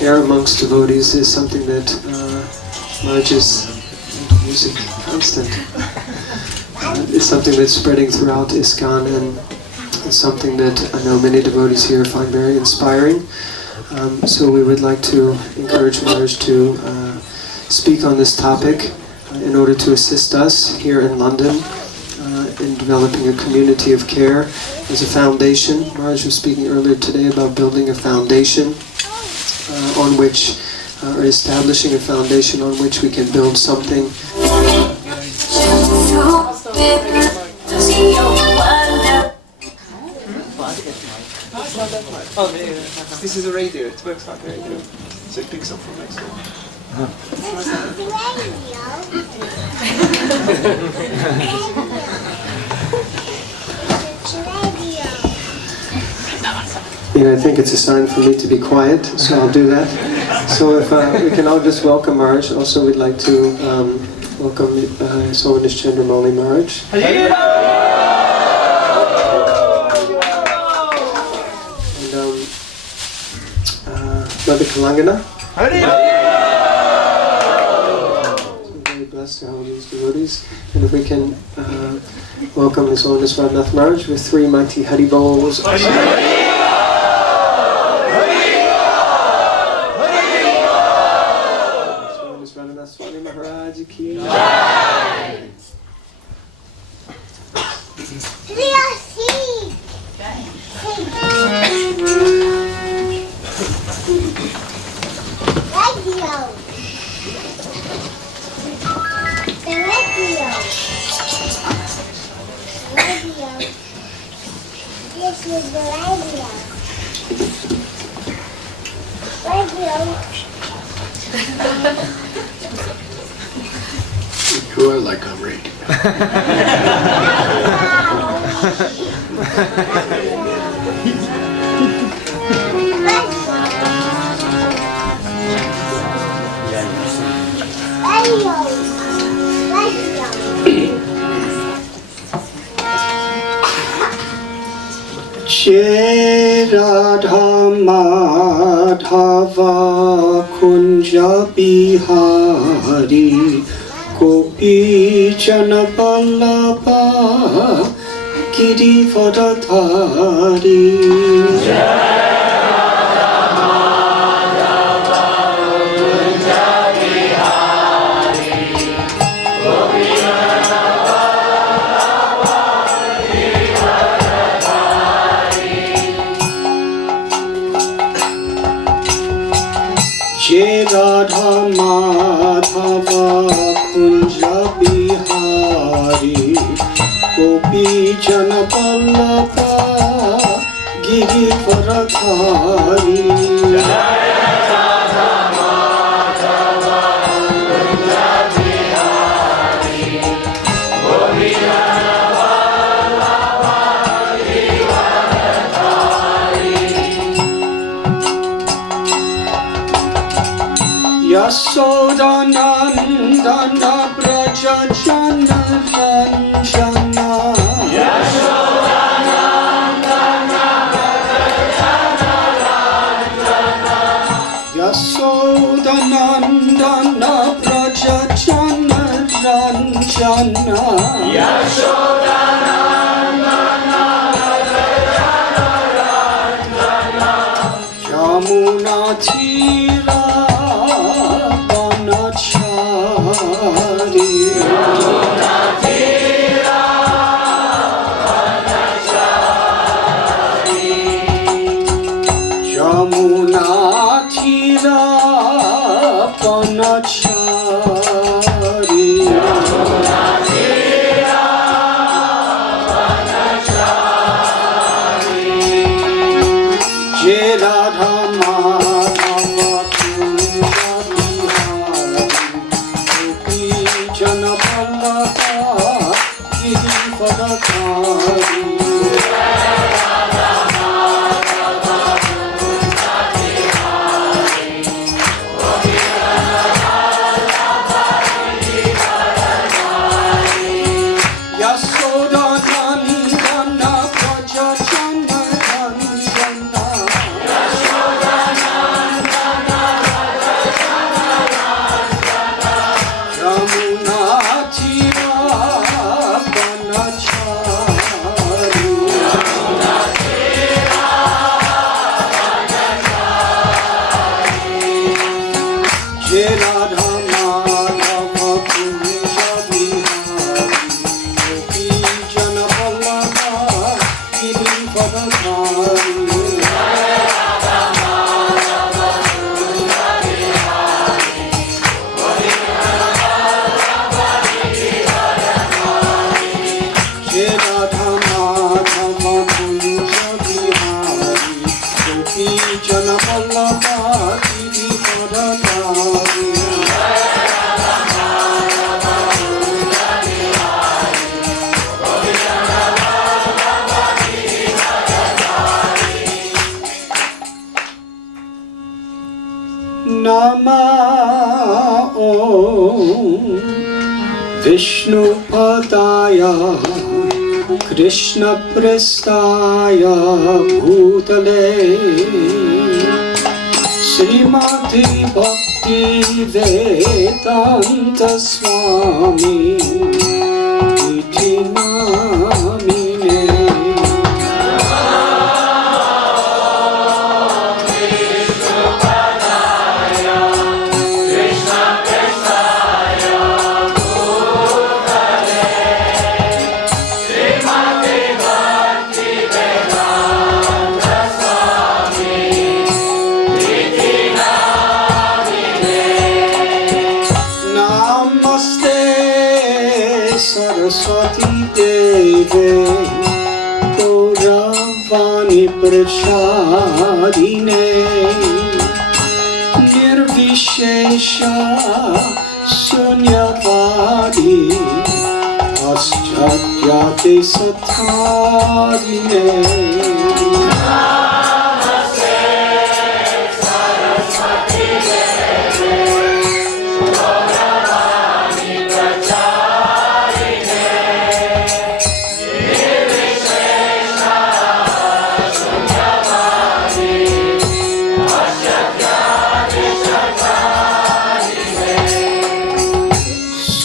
air amongst devotees is something that Maharaj's music constant. It's something that's spreading throughout ISKCON, and it's something that I know many devotees here find very inspiring. So we would like to encourage Maharaj to speak on this topic in order to assist us here in London in developing a community of care as a foundation. Maharaj was speaking earlier today about building a foundation on which, or establishing a foundation on which we can build something. This is a radio, it works like a radio, so it picks up from next door. Yeah, I think it's a sign for me to be quiet, so I'll do that. So if we can all just welcome Maharaj. Also, we'd like to welcome Somanesh Chandramali Maharaj. Brother Kalangana. So very blessed to have all these devotees. And if we can welcome His Holiness Radhanath Maharaj with 3 mighty Hari Bols. His Holiness Radhanath Swami Maharaj ki Jai. This is the radio. You are like a radio. Jai Radha Madhava Kunja Bihari Gopi Jana Vallabha Girivardhari. Jai Radha Madhava Kunja Bihari Gopi Jana Vallabha Girivardhari. Yasodanandana Vraja Jana Ranjana. Yasodanandana Vraja Jana Ranjana. Yamuna Tira Vallabha Giridharadhari Nama Om Vishnu Padaya Krishna Prestaya Bhutale Srimati Bhakti Vedanta Swami Iti Namine Saraswati Deve Gauravani Prachadine Nirvishesha Sunyavadi Paschatyate Sathadine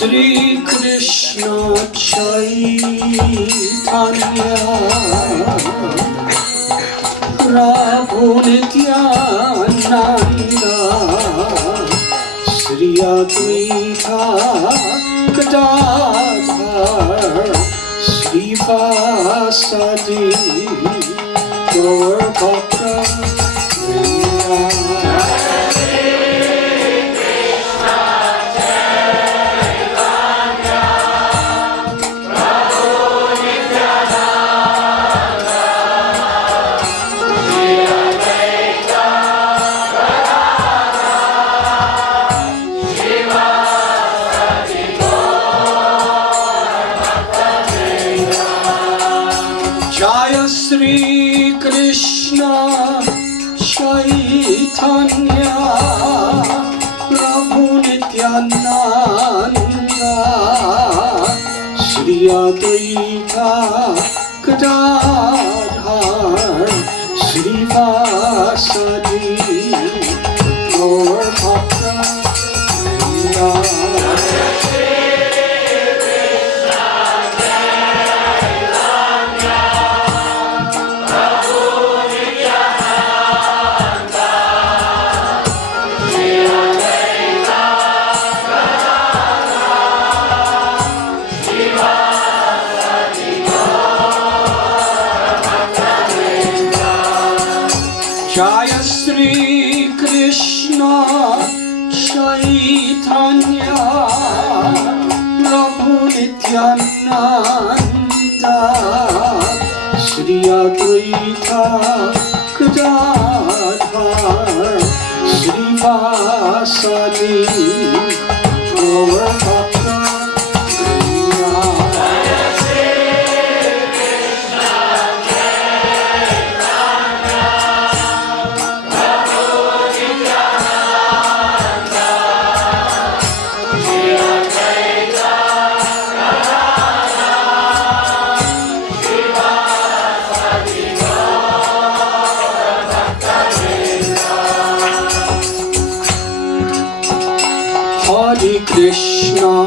Shri Krishna Chaitanya Prabhu Nityananda Shri Advaita Gadadhar Shri Vasadi Gaur Bhakta Vrindavan Jaya Shri Krishna Chaitanya Prabhu Nityananda Shri Advaita Gadadhar Shri Vasadi Gaur Bhakta Vrindavan Jaya Shri Krishna Chaitanya Prabhu Nityananda Shri Advaita Gadadhar Shri Vasadi Gaur Bhakta Vrindavan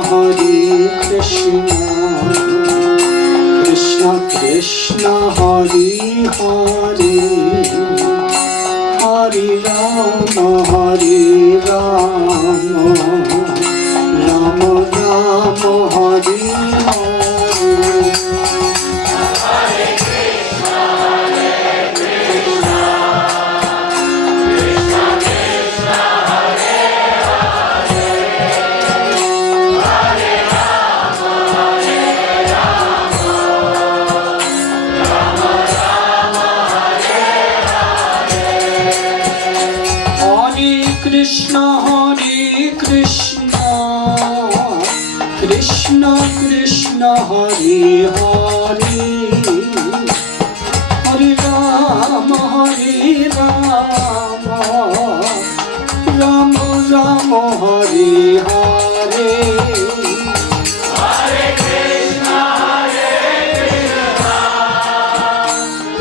Hare Krishna, Krishna Krishna, Hare Hare, Hare Rama, Rama Rama, Hare Hare. Krishna Hare Krishna Krishna Krishna Hare Hare Hare Rama Rama Rama Hare Hare Hare Krishna Krishna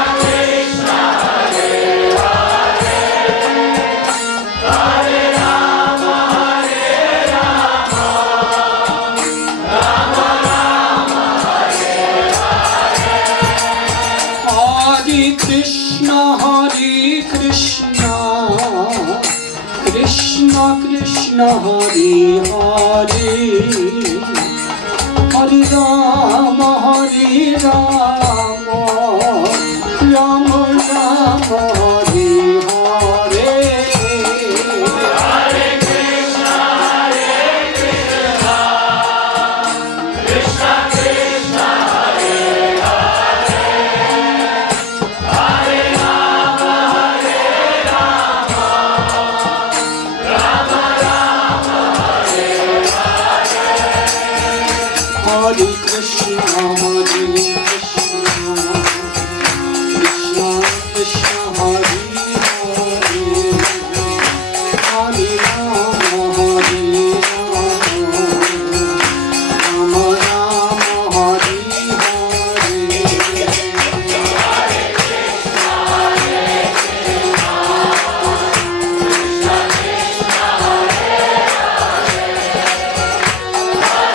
Krishna Hare Hare Hare Rama Rama Rama Hare Hare Hare Krishna Krishna Krishna Hare Hare Hare Rama Rama Rama Hare Hare Hare Krishna Krishna Krishna Hare Hare Hare Rama Rama Rama Hare Hare Hare Krishna Krishna Krishna Hare Hare Hare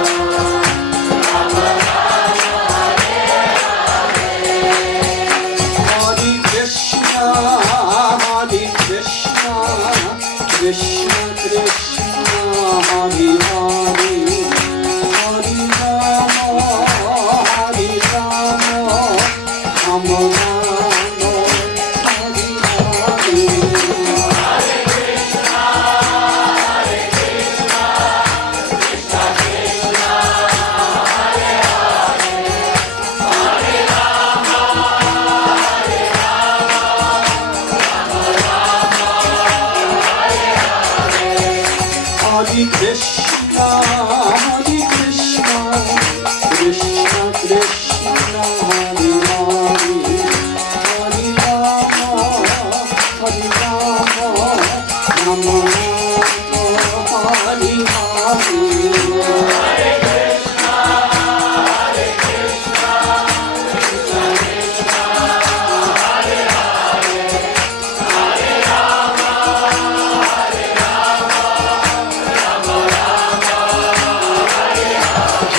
Rama Rama Rama Hare Hare Krishna Krishna Krishna Hare Hare Hare Rama Rama Rama Hare Hare Hare Krishna Krishna Krishna Hare Hare Hare Rama Rama Hare Hare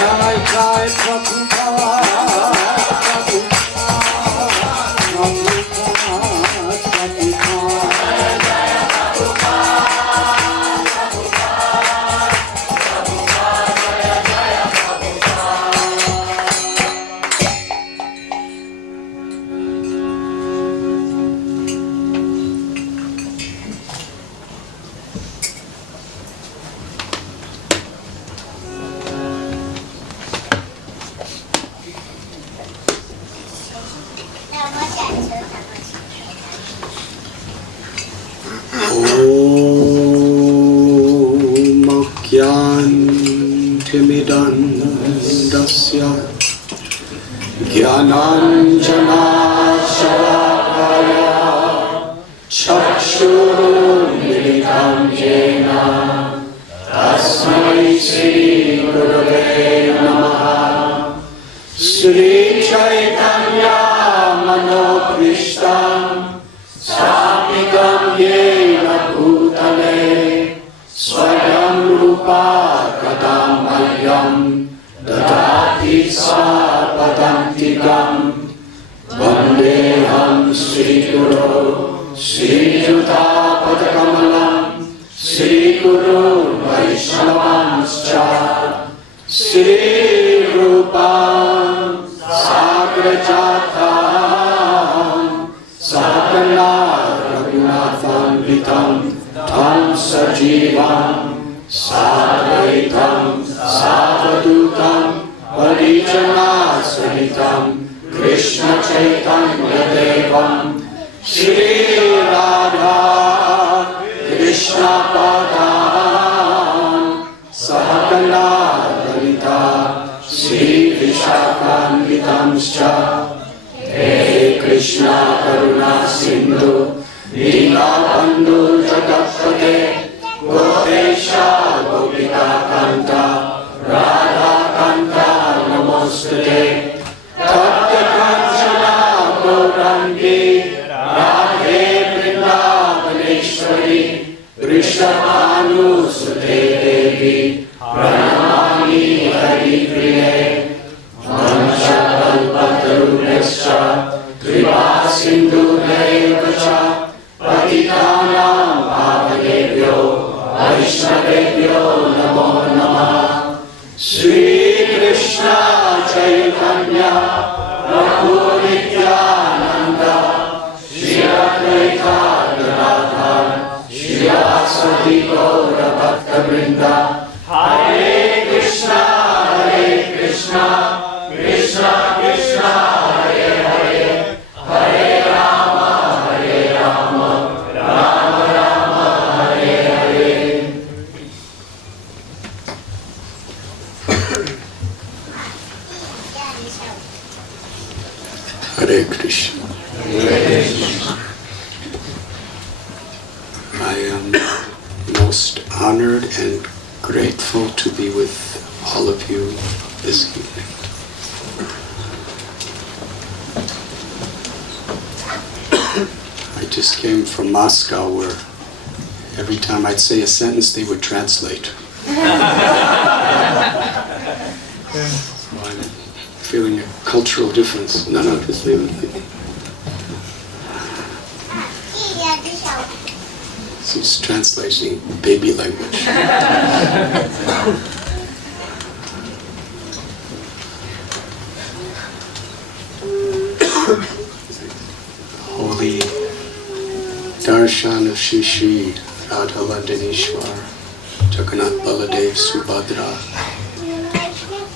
Jai Jai Prabhupada Timidandasya Jnananjanashakaya Chakshurumilitam Jena Tasmai Shri Gurave Namaha Shri Chaitanya Manoprishtam Swamikam Yena Bhutale Swayam Rupa Kadamayyam Dadati Sapadantikam Vandeham Sri Guru Sri Juta Padakamalam Sri Guru Vaishnavanscha Sri Rupam Sagrajatam Sakana Raghunatham Vitam Tam Sajivam Sadvaitam Savadutam Parijana Sahitam Krishna Chaitanya Devam Shri Radha Krishna Padam Sahakala Lalita Shri Vishakhanvitamscha He Krishna Karuna Sindhu Dinabandhu Jagapate Gopesha Gopika Kanta Radha Kanta Namostute Tapta Kanchana Gaurangi Radhe Vrindavaneshwari Vrishabhanu Sute Devi Pranamami Hari Priye Vanchakalpatarubhyascha Kripa Sindhu Devacha Patitanam Pavanebhyo Vaishnavebhyo Namo Namah Shri Krishna Chaitanya Prabhu Nityananda Shri Advaita Gadadhar Shri Vasudhi Gaura Bhakta Vrinda Hare Krishna Krishna Krishna Hare Hare Hare Rama Rama Rama Hare Hare. Hare Krishna. I am most honored and grateful to be with all of you this evening. I just came from Moscow where every time I'd say a sentence they would translate. So I'm feeling a cultural difference. No, just leave it. So it's translating baby language. Holy Darshan of Shri Shri Radha Vandanishwar, Jagannath Baladev Subhadra.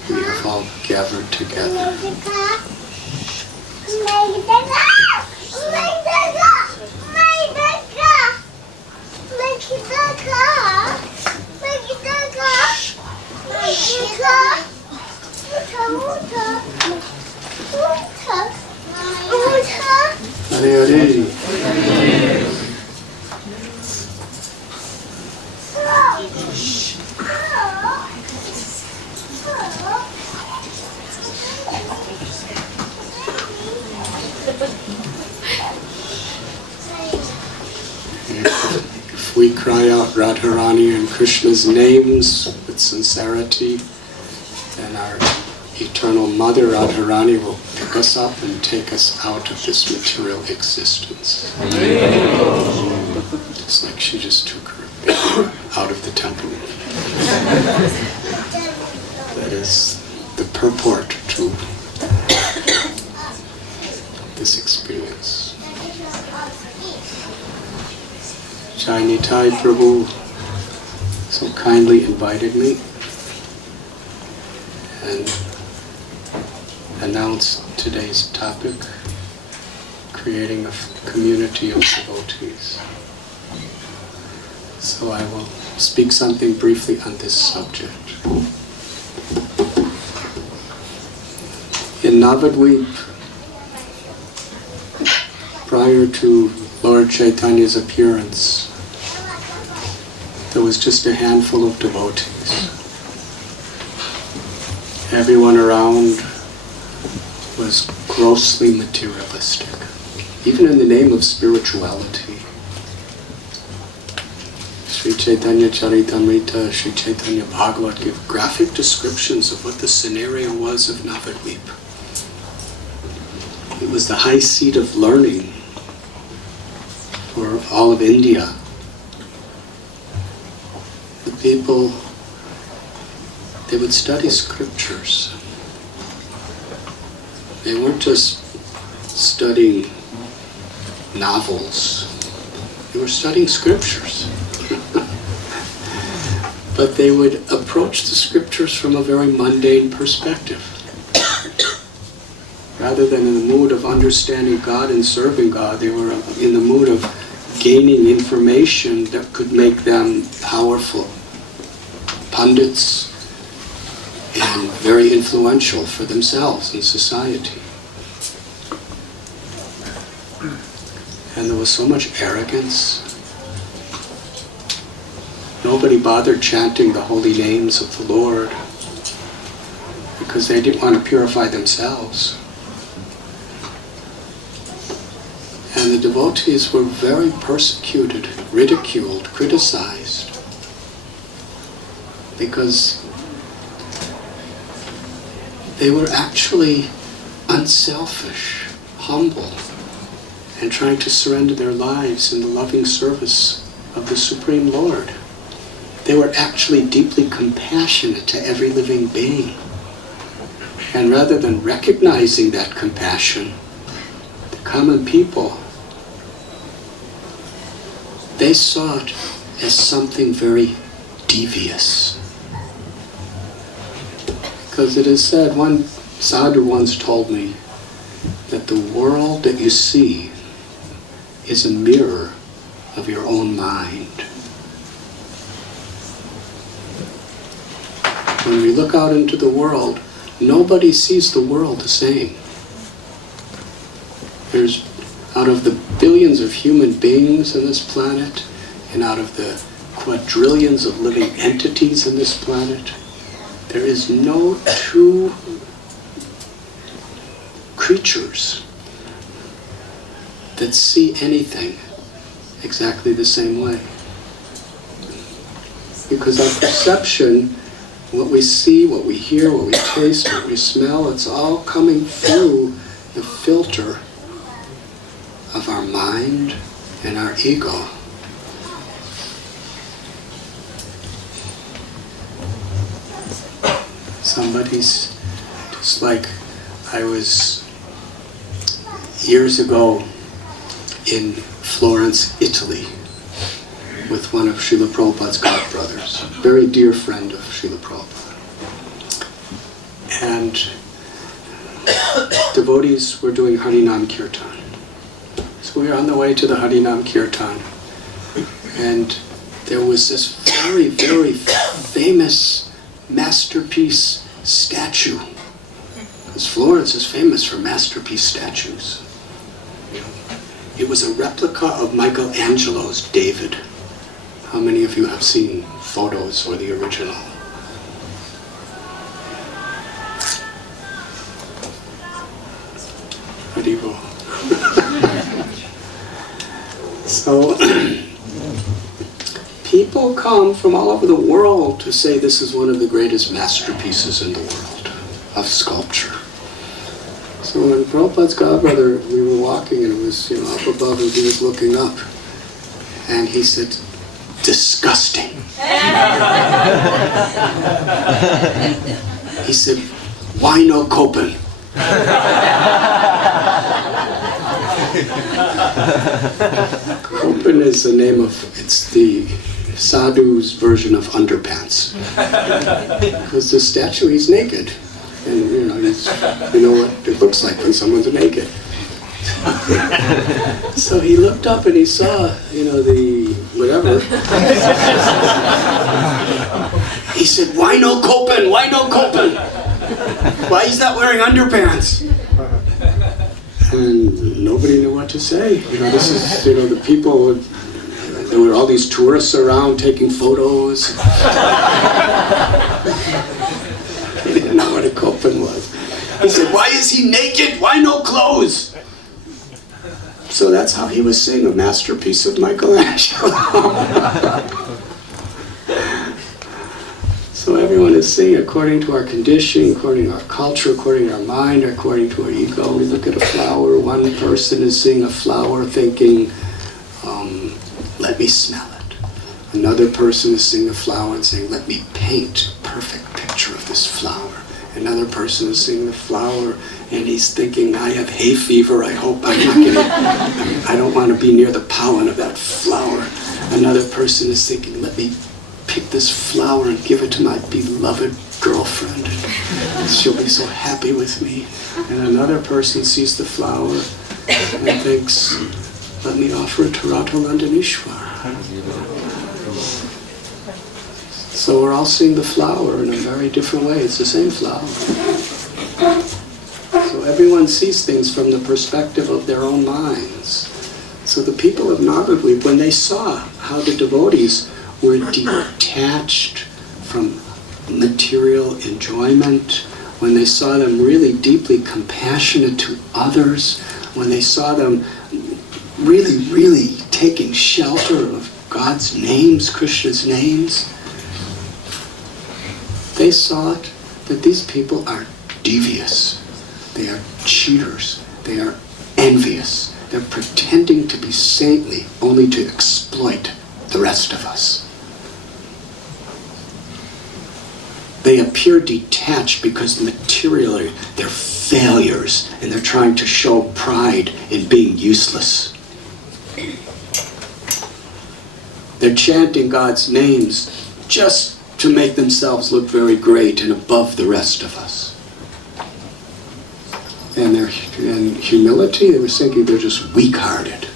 We have all gathered together. Hare Hare. If we cry out Radharani and Krishna's names with sincerity, then our eternal mother Radharani will pick us up and take us out of this material existence. It's like she just took her baby out of the temple. That is the purport to this experience. Jai Nitai Prabhu so kindly invited me and announced today's topic, creating a community of devotees. So I will speak something briefly on this subject. In Navadvip, prior to Lord Chaitanya's appearance, there was just a handful of devotees. Everyone around was grossly materialistic, even in the name of spirituality. Sri Chaitanya Charitamrita, Sri Chaitanya Bhagavat give graphic descriptions of what the scenario was of Navadvip. It was the high seat of learning for all of India. The people, they would study scriptures. They weren't just studying novels. They were studying scriptures. But they would approach the scriptures from a very mundane perspective. Rather than in the mood of understanding God and serving God, they were in the mood of gaining information that could make them powerful pundits and very influential for themselves in society. And there was so much arrogance. Nobody bothered chanting the holy names of the Lord because they didn't want to purify themselves. And the devotees were very persecuted, ridiculed, criticized, because they were actually unselfish, humble, and trying to surrender their lives in the loving service of the Supreme Lord. They were actually deeply compassionate to every living being. And rather than recognizing that compassion, the common people, they saw it as something very devious. Because it is said, one sadhu once told me that the world that you see is a mirror of your own mind. When we look out into the world, nobody sees the world the same. There's, out of the billions of human beings on this planet, and out of the quadrillions of living entities on this planet, there is no two creatures that see anything exactly the same way. Because our perception, what we see, what we hear, what we taste, what we smell, it's all coming through the filter of our mind and our ego. Somebody's, just like I was years ago in Florence, Italy, with one of Srila Prabhupada's godbrothers, a very dear friend of Srila Prabhupada. And devotees were doing Harinam Kirtan. So we were on the way to the Harinam Kirtan, and there was this very, very famous masterpiece statue. Because Florence is famous for masterpiece statues. It was a replica of Michelangelo's David. How many of you have seen photos or the original? Haribo. So, people come from all over the world to say this is one of the greatest masterpieces in the world of sculpture. So when Prabhupada's godbrother, we were walking and it was, up above and he was looking up. And he said, disgusting. He said, why no Kopen? Kopen is the name of, it's the sadhu's version of underpants. Because the statue, he's naked. And you know what it looks like when someone's naked. So he looked up and he saw, the whatever. He said, why no Kopen? Why no Kopen? Why is that wearing underpants? And nobody knew what to say. This is, the people, there were all these tourists around taking photos. They didn't know what a Kopen was. He said, why is he naked? Why no clothes? So that's how he was seeing a masterpiece of Michelangelo. So everyone is seeing according to our conditioning, according to our culture, according to our mind, according to our ego. We look at a flower, one person is seeing a flower thinking, let me smell it. Another person is seeing a flower and saying, let me paint a perfect picture of this flower. Another person is seeing the flower and he's thinking, I have hay fever, I hope I'm not getting, I don't want to be near the pollen of that flower. Another person is thinking, let me pick this flower and give it to my beloved girlfriend. And she'll be so happy with me. And another person sees the flower and thinks, let me offer it to Radha Landanishwar. So we're all seeing the flower in a very different way. It's the same flower. So everyone sees things from the perspective of their own minds. So the people of Navadvip, when they saw how the devotees were detached from material enjoyment, when they saw them really deeply compassionate to others, when they saw them really, really taking shelter of God's names, Krishna's names, they saw that these people are devious. They are cheaters. They are envious. They're pretending to be saintly only to exploit the rest of us. They appear detached because materially they're failures and they're trying to show pride in being useless. They're chanting God's names just to make themselves look very great and above the rest of us. And in humility, they were thinking they're just weak-hearted.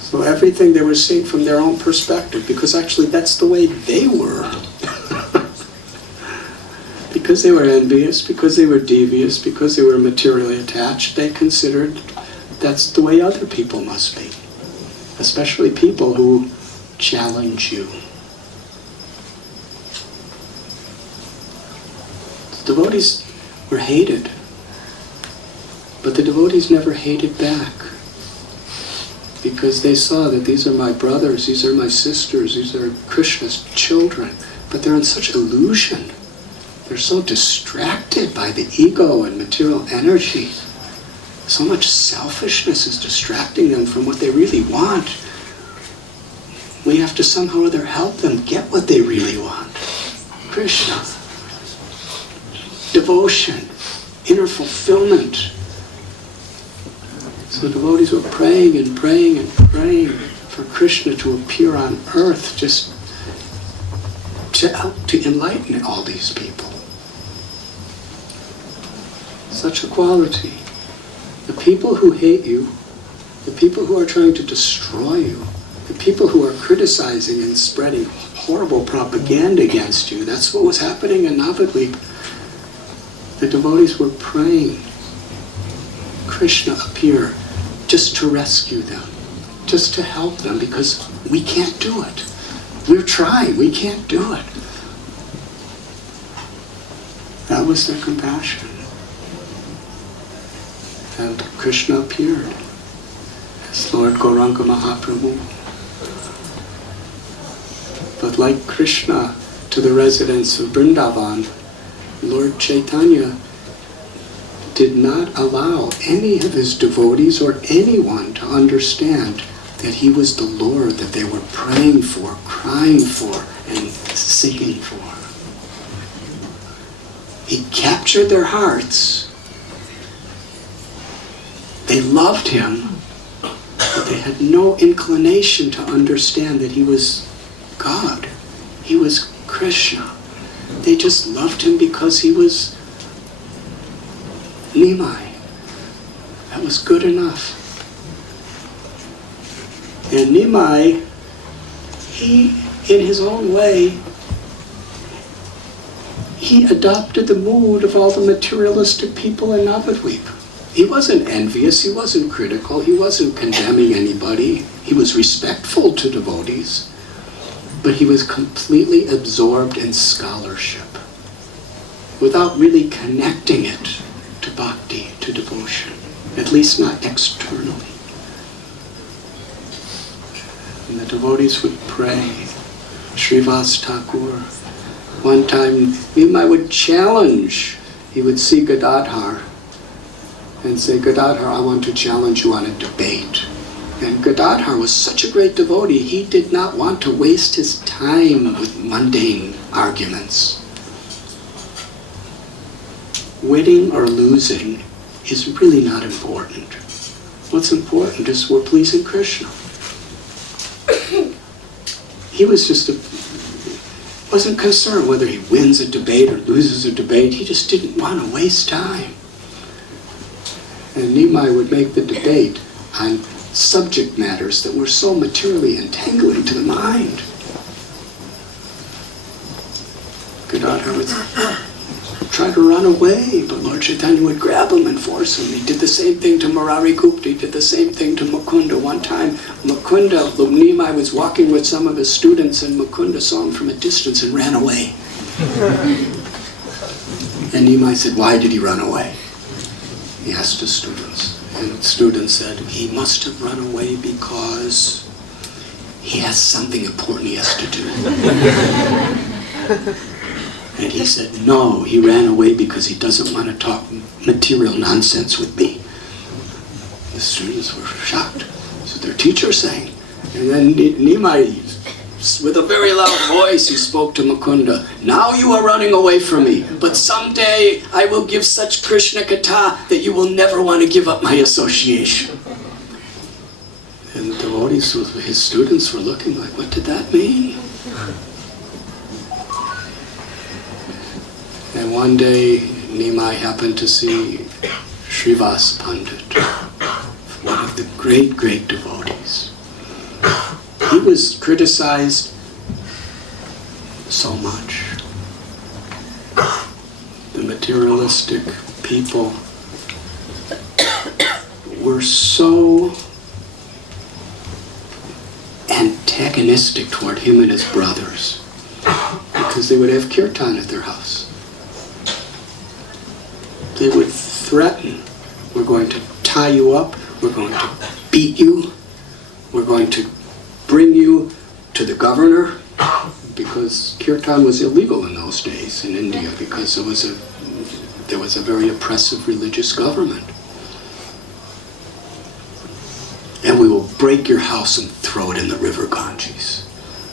So everything they were seeing from their own perspective, because actually that's the way they were. Because they were envious, because they were devious, because they were materially attached, they considered that's the way other people must be. Especially people who challenge you. The devotees were hated, but the devotees never hated back, because they saw that these are my brothers, these are my sisters, these are Krishna's children, but they're in such illusion. They're so distracted by the ego and material energy. So much selfishness is distracting them from what they really want. We have to somehow or other help them get what they really want. Krishna. Devotion. Inner fulfillment. So the devotees were praying and praying and praying for Krishna to appear on earth, just to help to enlighten all these people. Such a quality. The people who hate you, the people who are trying to destroy you, the people who are criticizing and spreading horrible propaganda against you, that's what was happening in Navadvip. The devotees were praying, Krishna appear, just to rescue them, just to help them, because we can't do it. We're trying, we can't do it. That was their compassion. And Krishna appeared as Lord Gauranga Mahaprabhu. But like Krishna to the residents of Vrindavan, Lord Chaitanya did not allow any of his devotees or anyone to understand that he was the Lord that they were praying for, crying for, and seeking for. He captured their hearts. They loved him, but they had no inclination to understand that he was God. He was Krishna. They just loved him because he was Nimai. That was good enough. And Nimai, he, in his own way, he adopted the mood of all the materialistic people in Navadvip. He wasn't envious, he wasn't critical, he wasn't condemning anybody. He was respectful to devotees, but he was completely absorbed in scholarship without really connecting it to bhakti, to devotion, at least not externally. And the devotees would pray. Srivas Thakur, one time Nimai would challenge. He would see Gadadhar and say, Gadadhar, I want to challenge you on a debate. And Gadadhar was such a great devotee, he did not want to waste his time with mundane arguments. Winning or losing is really not important. What's important is we're pleasing Krishna. He was just wasn't concerned whether he wins a debate or loses a debate. He just didn't want to waste time. And Nimai would make the debate on subject matters that were so materially entangling to the mind. Gadadhar would try to run away, but Lord Chaitanya would grab him and force him. He did the same thing to Murari Gupta. He did the same thing to Mukunda. One time, Mukunda, Nimai was walking with some of his students, and Mukunda saw him from a distance and ran away. And Nimai said, "Why did he run away?" He asked his students. And the students said, "He must have run away because he has something important he has to do." And he said, "No, he ran away because he doesn't want to talk material nonsense with me." The students were shocked. So their teacher saying. And then Nimai, with a very loud voice, he spoke to Mukunda. "Now you are running away from me, but someday I will give such Krishna Katha that you will never want to give up my association." And the devotees, his students, were looking like, what did that mean? And one day, Nimai happened to see Srivas Pandit, one of the great, great devotees. He was criticized so much. The materialistic people were so antagonistic toward him and his brothers because they would have kirtan at their house. They would threaten, "We're going to tie you up, we're going to beat you, we're going to bring you to the governor," because kirtan was illegal in those days in India because there was a very oppressive religious government. "And we will break your house and throw it in the river Ganges."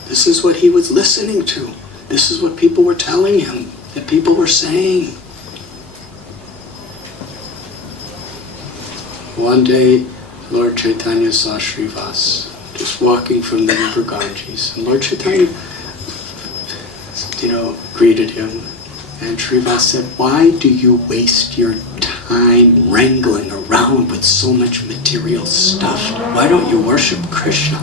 This is what he was listening to. This is what people were telling him, that people were saying. One day, Lord Chaitanya saw Srivas just walking from the river Ganges. And Lord Chaitanya, greeted him. And Srivas said, "Why do you waste your time wrangling around with so much material stuff? Why don't you worship Krishna?"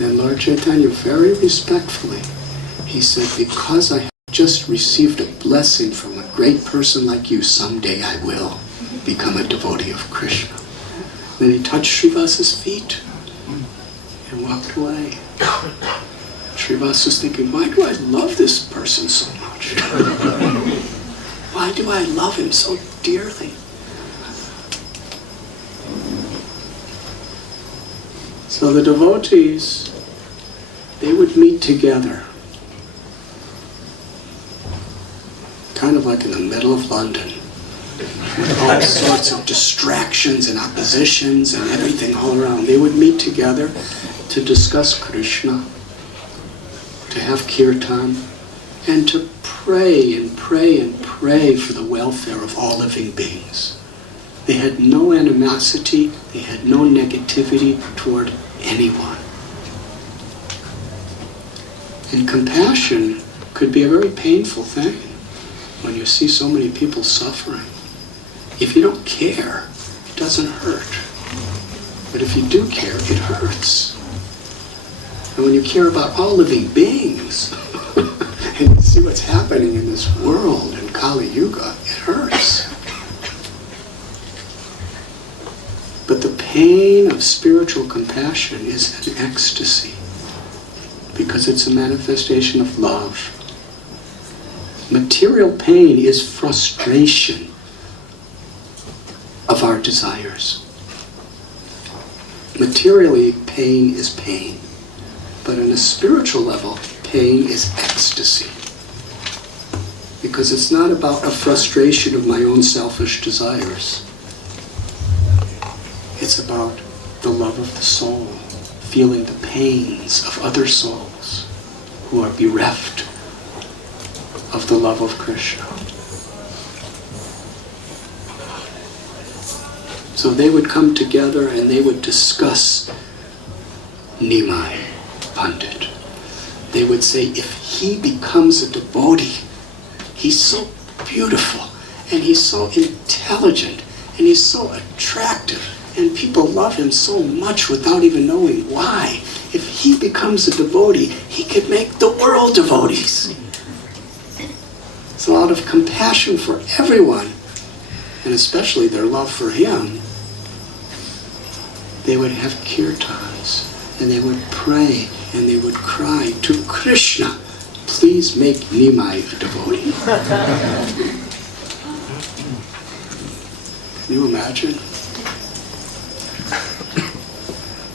And Lord Chaitanya, very respectfully, he said, "Because I have just received a blessing from a great person like you, someday I will become a devotee of Krishna." Then he touched Srivas's feet and walked away. Srivas was thinking, why do I love this person so much? Why do I love him so dearly? So the devotees, they would meet together, kind of like in the middle of London, with all sorts of distractions and oppositions and everything all around. They would meet together to discuss Krishna, to have kirtan, and to pray and pray and pray for the welfare of all living beings. They had no animosity, they had no negativity toward anyone. And compassion could be a very painful thing when you see so many people suffering. If you don't care, it doesn't hurt. But if you do care, it hurts. And when you care about all living beings, and you see what's happening in this world in Kali Yuga, it hurts. But the pain of spiritual compassion is an ecstasy, because it's a manifestation of love. Material pain is frustration of our desires. Materially, pain is pain. But on a spiritual level, pain is ecstasy. Because it's not about a frustration of my own selfish desires. It's about the love of the soul, feeling the pains of other souls who are bereft of the love of Krishna. So they would come together and they would discuss Nimai Pandit. they would say, if he becomes a devotee, he's so beautiful, and he's so intelligent, and he's so attractive, and people love him so much without even knowing why. If he becomes a devotee, he could make the world devotees. So out of compassion for everyone, and especially their love for him, they would have kirtans, and they would pray, and they would cry to Krishna, please make Nimai a devotee. Can you imagine?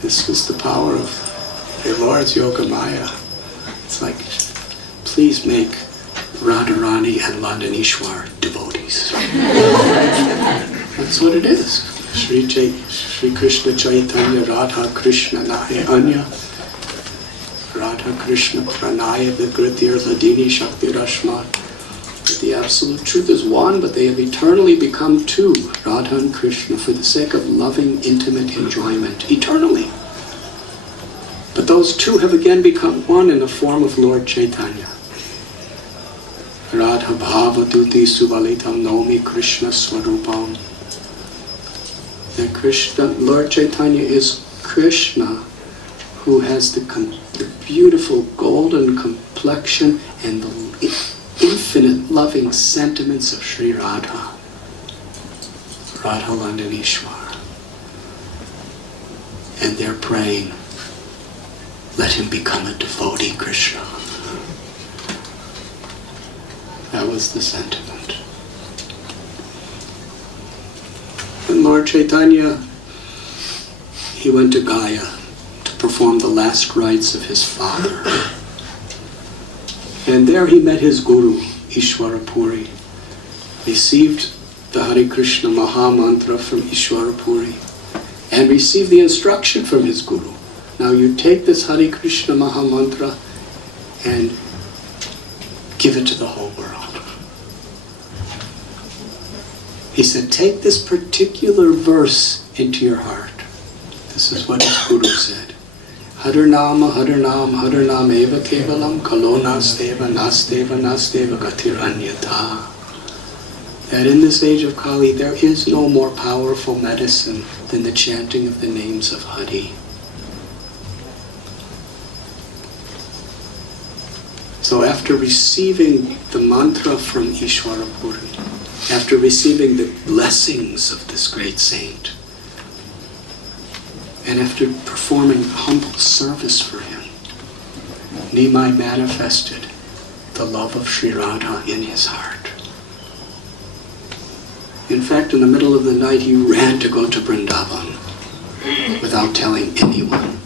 This was the power of their Lord's Yogamaya. It's like, please make Radharani and Landanishwar devotees. That's what it is. Shri Krishna Chaitanya Radha Krishna Nahe Anya Radha Krishna Pranaya Vigritir Ladini Shakti Rashma. The absolute truth is one, but they have eternally become two, Radha and Krishna, for the sake of loving, intimate enjoyment, eternally. But those two have again become one in the form of Lord Chaitanya. Radha Bhavaduti Subalitam Nomi Krishna Swarupam. That Krishna, Lord Chaitanya is Krishna, who has the beautiful golden complexion and the infinite loving sentiments of Sri Radha. Radha Landanishwar. And they're praying, let him become a devotee, Krishna. That was the sentiment. And Lord Chaitanya, he went to Gaya to perform the last rites of his father. And there he met his guru, Ishwarapuri, received the Hare Krishna Maha Mantra from Ishwarapuri, and received the instruction from his guru. Now you take this Hare Krishna Maha Mantra and give it to the whole world. He said, take this particular verse into your heart. This is what his guru said. Harinama, Harinam, Harinam eva kevalam, kalo nasteva, nasteva, nasteva gatir anyata. That in this age of Kali, there is no more powerful medicine than the chanting of the names of Hari. So after receiving the mantra from Ishwarapuri, after receiving the blessings of this great saint, and after performing humble service for him, Nimai manifested the love of Sri Radha in his heart. In fact, in the middle of the night, he ran to go to Vrindavan without telling anyone.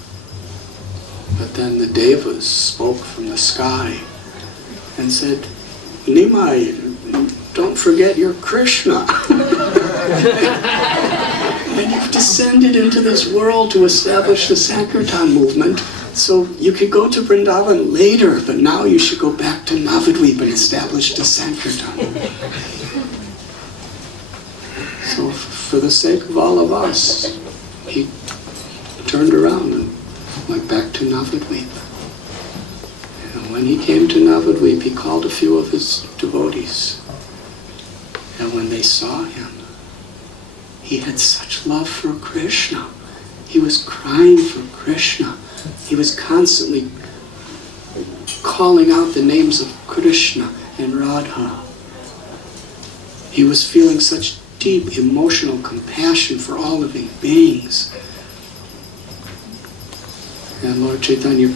But then the devas spoke from the sky and said, Nimai, don't forget you're Krishna. And you've descended into this world to establish the Sankirtan movement, so you could go to Vrindavan later, but now you should go back to Navadvip and establish the Sankirtan. So for the sake of all of us, he turned around and went back to Navadvip. And when he came to Navadvip, he called a few of his devotees. And when they saw him, he had such love for Krishna. He was crying for Krishna. He was constantly calling out the names of Krishna and Radha. He was feeling such deep emotional compassion for all living beings. And Lord Chaitanya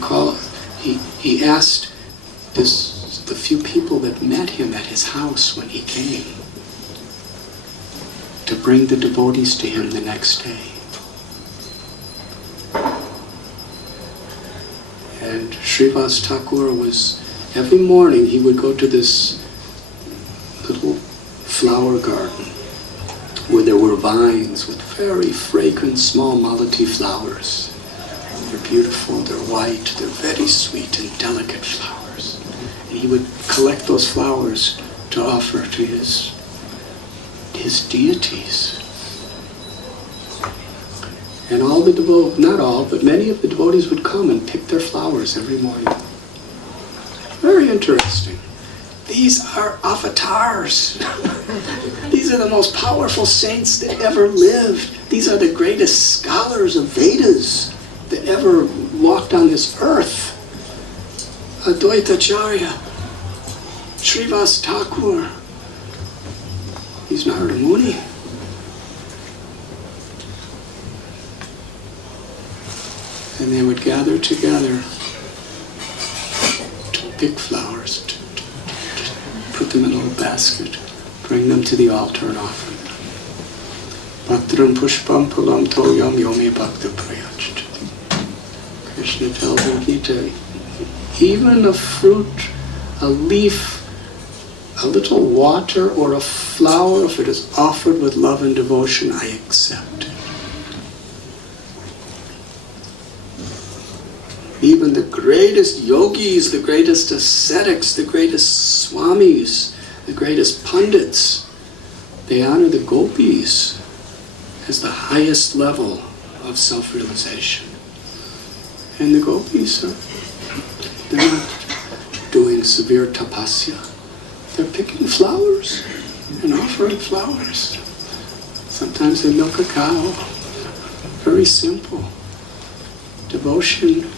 he asked the few people that met him at his house when he came to bring the devotees to him the next day. And Srivas Thakur was, every morning he would go to this little flower garden where there were vines with very fragrant small malati flowers. They're beautiful, they're white, they're very sweet and delicate flowers. And he would collect those flowers to offer to his deities. And all the devotees, not all, but many of the devotees would come and pick their flowers every morning. interesting. These are avatars. These are the most powerful saints that ever lived. These are the greatest scholars of Vedas that ever walked on this earth. Advaita Acharya, Srivas Thakur, he's Narada Muni. And they would gather together to pick flowers, to put them in a little basket, bring them to the altar and offer them. Bhaktram pushpam pulam toyam yomi bhakta prayachati. Krishna tells in Gita, even a fruit, a leaf, a little water or a flower, if it is offered with love and devotion, I accept it. Even the greatest yogis, the greatest ascetics, the greatest swamis, the greatest pundits, they honor the gopis as the highest level of self-realization. And the gopis they're not doing severe tapasya. They're picking flowers and offering flowers. Sometimes they milk a cow. Very simple. Devotion,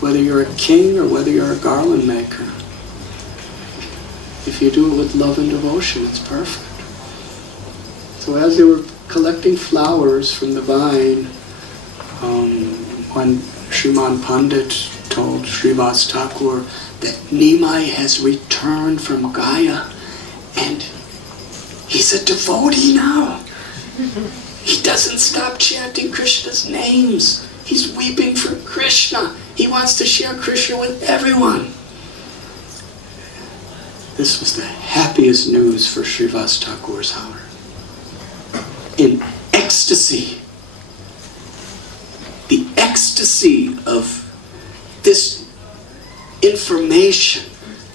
whether you're a king or whether you're a garland maker. If you do it with love and devotion, it's perfect. So as they were collecting flowers from the vine, when Sriman Pandit told Srivas Thakur that Nimai has returned from Gaya and he's a devotee now. He doesn't stop chanting Krishna's names. He's weeping for Krishna. He wants to share Krishna with everyone. This was the happiest news for Srivas Thakur's heart. In ecstasy, the ecstasy of this information,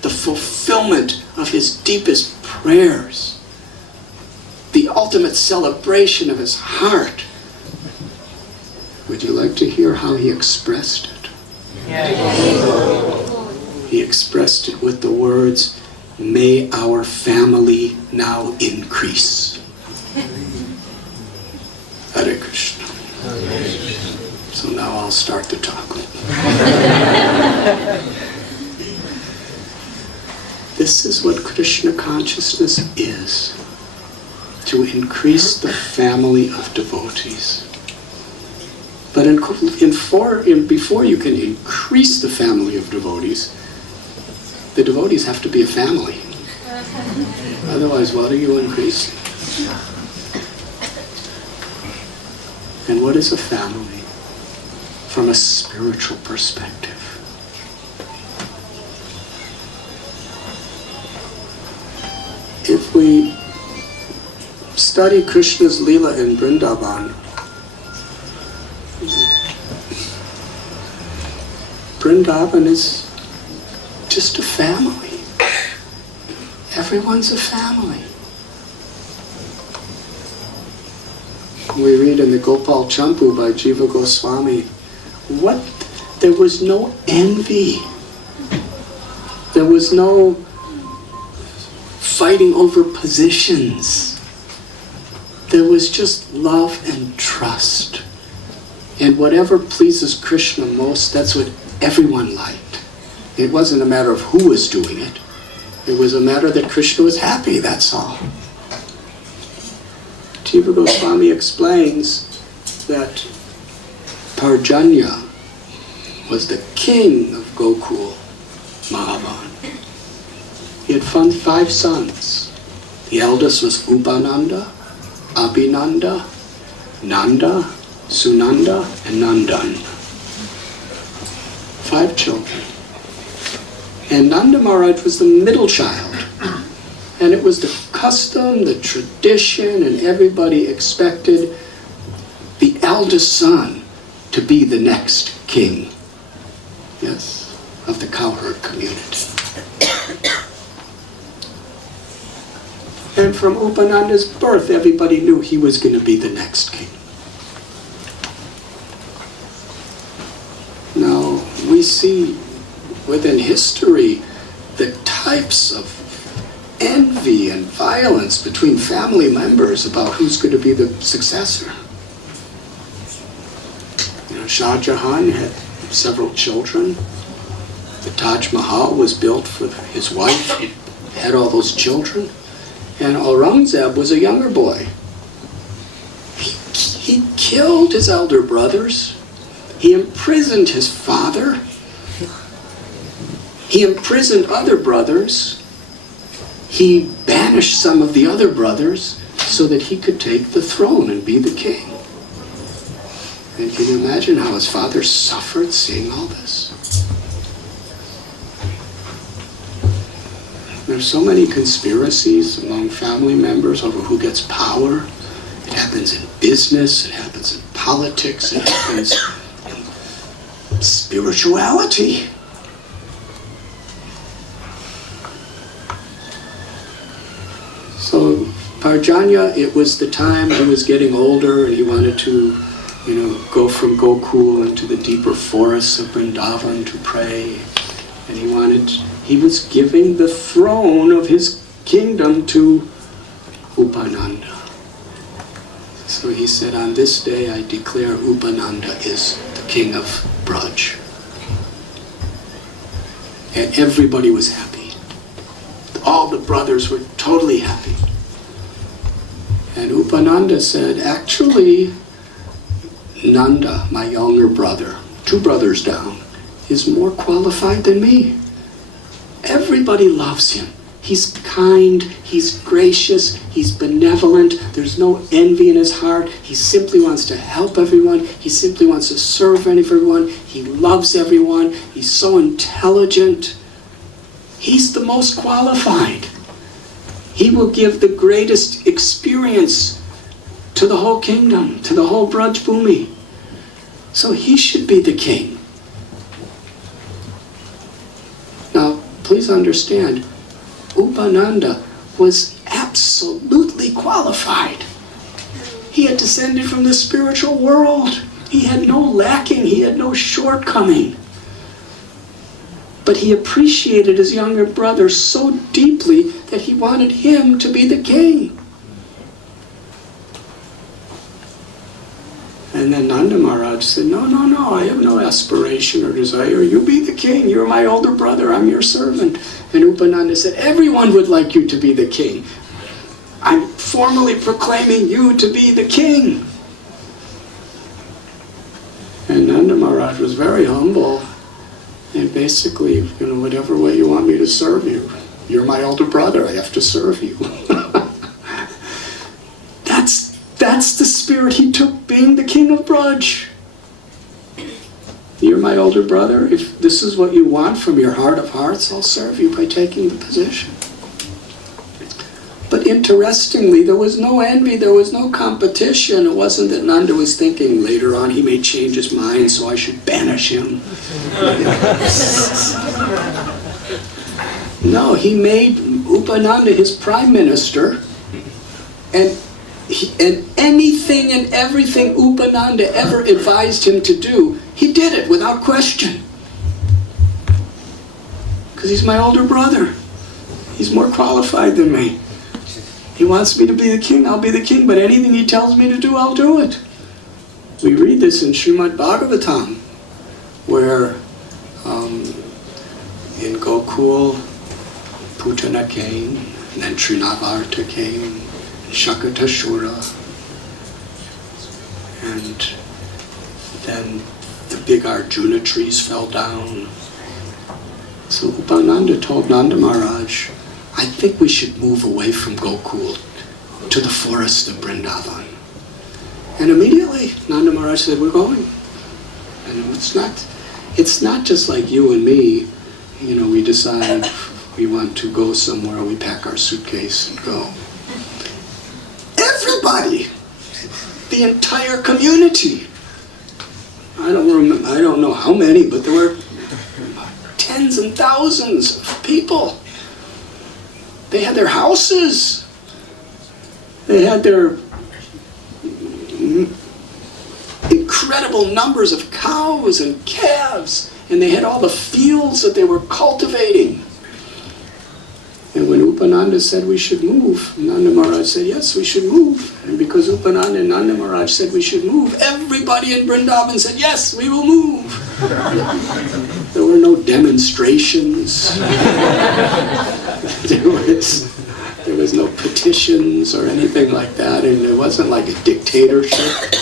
the fulfillment of his deepest prayers, the ultimate celebration of his heart. Would you like to hear how he expressed it? He expressed it with the words, "May our family now increase." Hare Krishna. So now I'll start the talk. This is what Krishna consciousness is. To increase the family of devotees. But before you can increase the family of devotees, the devotees have to be a family. Otherwise, what are you increasing? And what is a family from a spiritual perspective? If we study Krishna's Leela in Vrindavan, Vrindavan is just a family. Everyone's a family. We read in the Gopal Champu by Jiva Goswami, there was no envy. There was no fighting over positions. There was just love and trust. And whatever pleases Krishna most, that's what everyone liked. It wasn't a matter of who was doing it. It was a matter that Krishna was happy, that's all. Jiva Goswami explains that Parjanya was the king of Gokul, Mahavan. He had 5 sons. The eldest was Upananda, Abhinanda, Nanda, Sunanda, and Nandan. 5 children. And Nanda Maharaj was the middle child. And it was the custom, the tradition, and everybody expected the eldest son to be the next king. Yes, of the cowherd community. And from Upananda's birth, everybody knew he was going to be the next king. Now, we see within history the types of envy and violence between family members about who's going to be the successor. Shah Jahan had several children. The Taj Mahal was built for his wife. He had all those children. And Aurangzeb was a younger boy. He killed his elder brothers. He imprisoned his father. He imprisoned other brothers. He banished some of the other brothers so that he could take the throne and be the king. And can you imagine how his father suffered seeing all this? There's so many conspiracies among family members over who gets power. It happens in business, it happens in politics, it happens in spirituality. So Parjanya, it was the time he was getting older and he wanted to, go from Gokul into the deeper forests of Vrindavan to pray. And he was giving the throne of his kingdom to Upananda. So he said, on this day I declare Upananda is the king of Braj. And everybody was happy. All the brothers were totally happy. And Upananda said, actually, Nanda, my younger brother, 2 brothers down, is more qualified than me. Everybody loves him. He's kind, he's gracious, he's benevolent, there's no envy in his heart. He simply wants to help everyone, he simply wants to serve everyone, he loves everyone, he's so intelligent. He's the most qualified. He will give the greatest experience to the whole kingdom, to the whole Braj Bhumi. So he should be the king. Now, please understand, Upananda was absolutely qualified. He had descended from the spiritual world. He had no lacking, he had no shortcoming. But he appreciated his younger brother so deeply that he wanted him to be the king. And then Nanda Maharaj said, no, I have no aspiration or desire. You be the king. You're my older brother. I'm your servant. And Upananda said, everyone would like you to be the king. I'm formally proclaiming you to be the king. And Nanda Maharaj was very humble. And basically, whatever way you want me to serve you. You're my older brother. I have to serve you. That's the spirit he took, being the king of Braj. You're my older brother. If this is what you want from your heart of hearts, I'll serve you by taking the position. But interestingly, there was no envy, there was no competition. It wasn't that Nanda was thinking later on he may change his mind, so I should banish him. No, he made Upananda his prime minister, and anything and everything Upananda ever advised him to do, he did it without question. Because he's my older brother. He's more qualified than me. He wants me to be the king, I'll be the king, but anything he tells me to do, I'll do it. We read this in Srimad Bhagavatam, where in Gokul, Putana came, and then Trinavarta came, Shakatashura, and then the big Arjuna trees fell down. So Upananda told Nanda Maharaj, I think we should move away from Gokul to the forest of Vrindavan. And immediately Nanda Maharaj said, we're going. And it's not just like you and me, we decide we want to go somewhere, we pack our suitcase and go. Everybody, the entire community. I don't know how many, but there were tens and thousands of people. They had their houses. They had their incredible numbers of cows and calves, and they had all the fields that they were cultivating. Upananda said we should move, Nanda Maharaj said, yes, we should move. And because Upananda and Nanda Maharaj said we should move, everybody in Vrindavan said, yes, we will move. There were no demonstrations. There was no petitions or anything like that, and it wasn't like a dictatorship.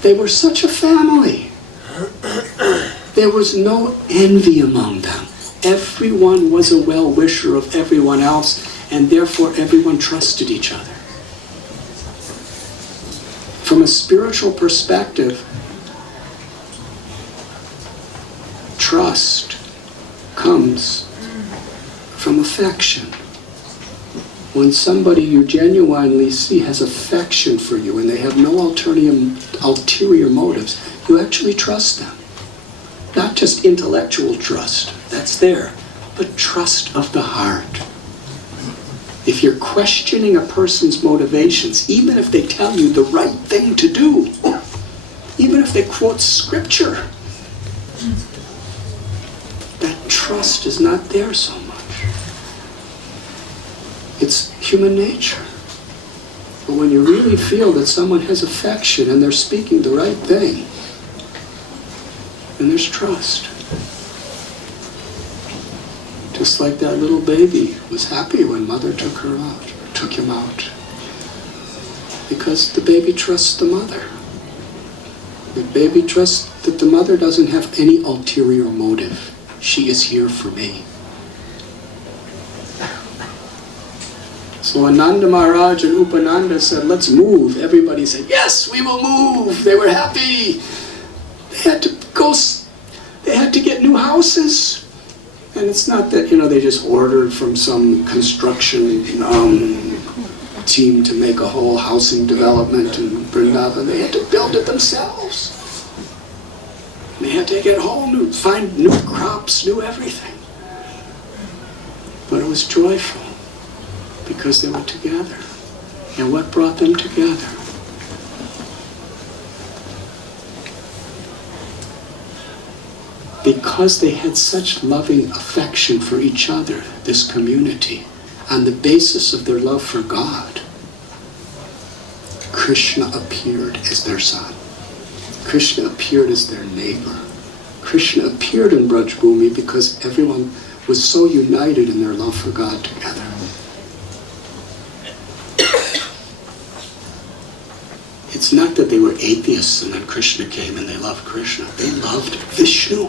They were such a family. There was no envy among them. Everyone was a well-wisher of everyone else, and therefore everyone trusted each other. From a spiritual perspective, trust comes from affection. When somebody you genuinely see has affection for you and they have no ulterior motives, you actually trust them. Not just intellectual trust, that's there, but trust of the heart. If you're questioning a person's motivations, even if they tell you the right thing to do, even if they quote scripture, that trust is not there so much. It's human nature. But when you really feel that someone has affection and they're speaking the right thing, then there's trust. Just like that little baby was happy when mother took him out. Because the baby trusts the mother. The baby trusts that the mother doesn't have any ulterior motive. She is here for me. So when Nanda Maharaj and Upananda said, let's move, everybody said, yes, we will move. They were happy. They had to get new houses. And it's not that, they just ordered from some construction team to make a whole housing development in Vrindavan. They had to build it themselves. They had to get find new crops, new everything. But it was joyful because they were together. And what brought them together? Because they had such loving affection for each other, this community, on the basis of their love for God, Krishna appeared as their son. Krishna appeared as their neighbor. Krishna appeared in Braj Bhumi because everyone was so united in their love for God together. It's not that they were atheists and then Krishna came and they loved Krishna. They loved Vishnu.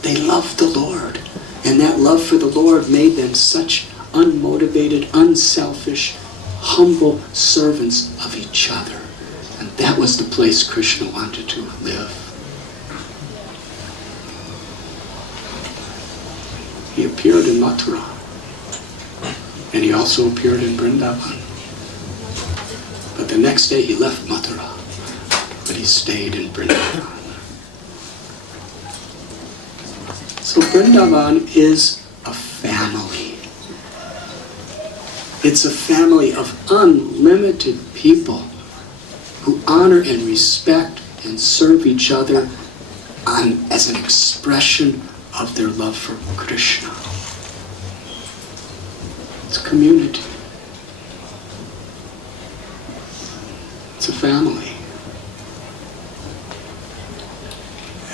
They loved the Lord. And that love for the Lord made them such unmotivated, unselfish, humble servants of each other. And that was the place Krishna wanted to live. He appeared in Mathura. And he also appeared in Vrindavan. But the next day he left Mathura. But he stayed in Vrindavan. So Vrindavan is a family. It's a family of unlimited people who honor and respect and serve each other as an expression of their love for Krishna. It's a community. It's a family.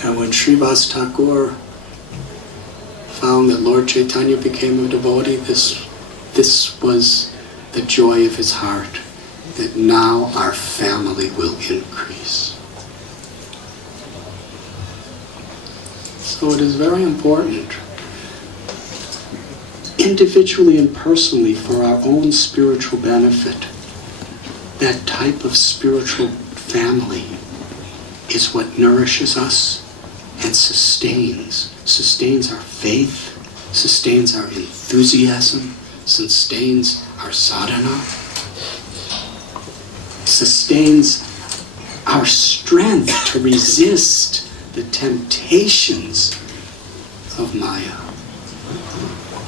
And when Srivas Thakur found that Lord Chaitanya became a devotee, this was the joy of his heart, that now our family will increase. So it is very important, individually and personally, for our own spiritual benefit. That type of spiritual family is what nourishes us and sustains our faith, sustains our enthusiasm, sustains our sadhana, sustains our strength to resist the temptations of Maya,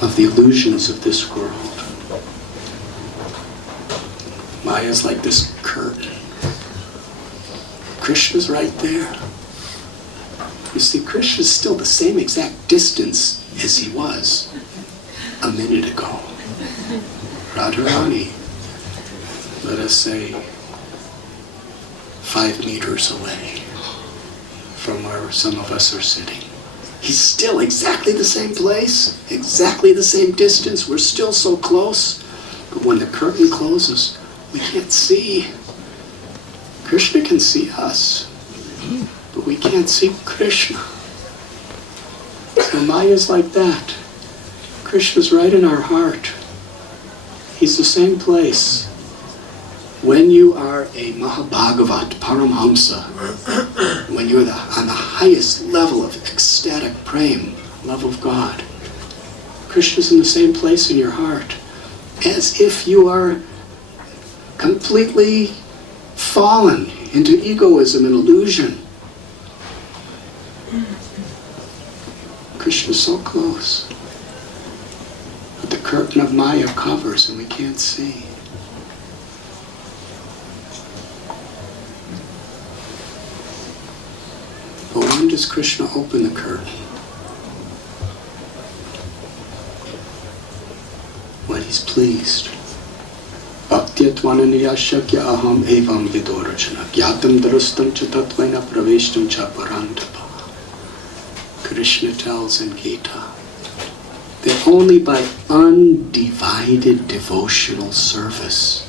of the illusions of this world. Maya is like this curtain. Krishna's right there. You see, Krishna's still the same exact distance as he was. a minute ago. Radharani, let us say, 5 meters away from where some of us are sitting. He's still exactly the same place, exactly the same distance. We're still so close. But when the curtain closes, we can't see. Krishna can see us, but we can't see Krishna. So Maya's like that. Krishna's right in our heart. He's the same place. When you are a Mahabhagavat, Paramhamsa, when you're on the highest level of ecstatic prem, love of God, Krishna's in the same place in your heart, as if you are completely fallen into egoism and illusion. Krishna's so close, but the curtain of Maya covers and we can't see. But when does Krishna open the curtain? When he's pleased. Bhaktyatvananiyashakya aham evam vidorachana gyatam darustam cha tatvaina praveshtam cha parantapa. Krishna tells in Gita that only by undivided devotional service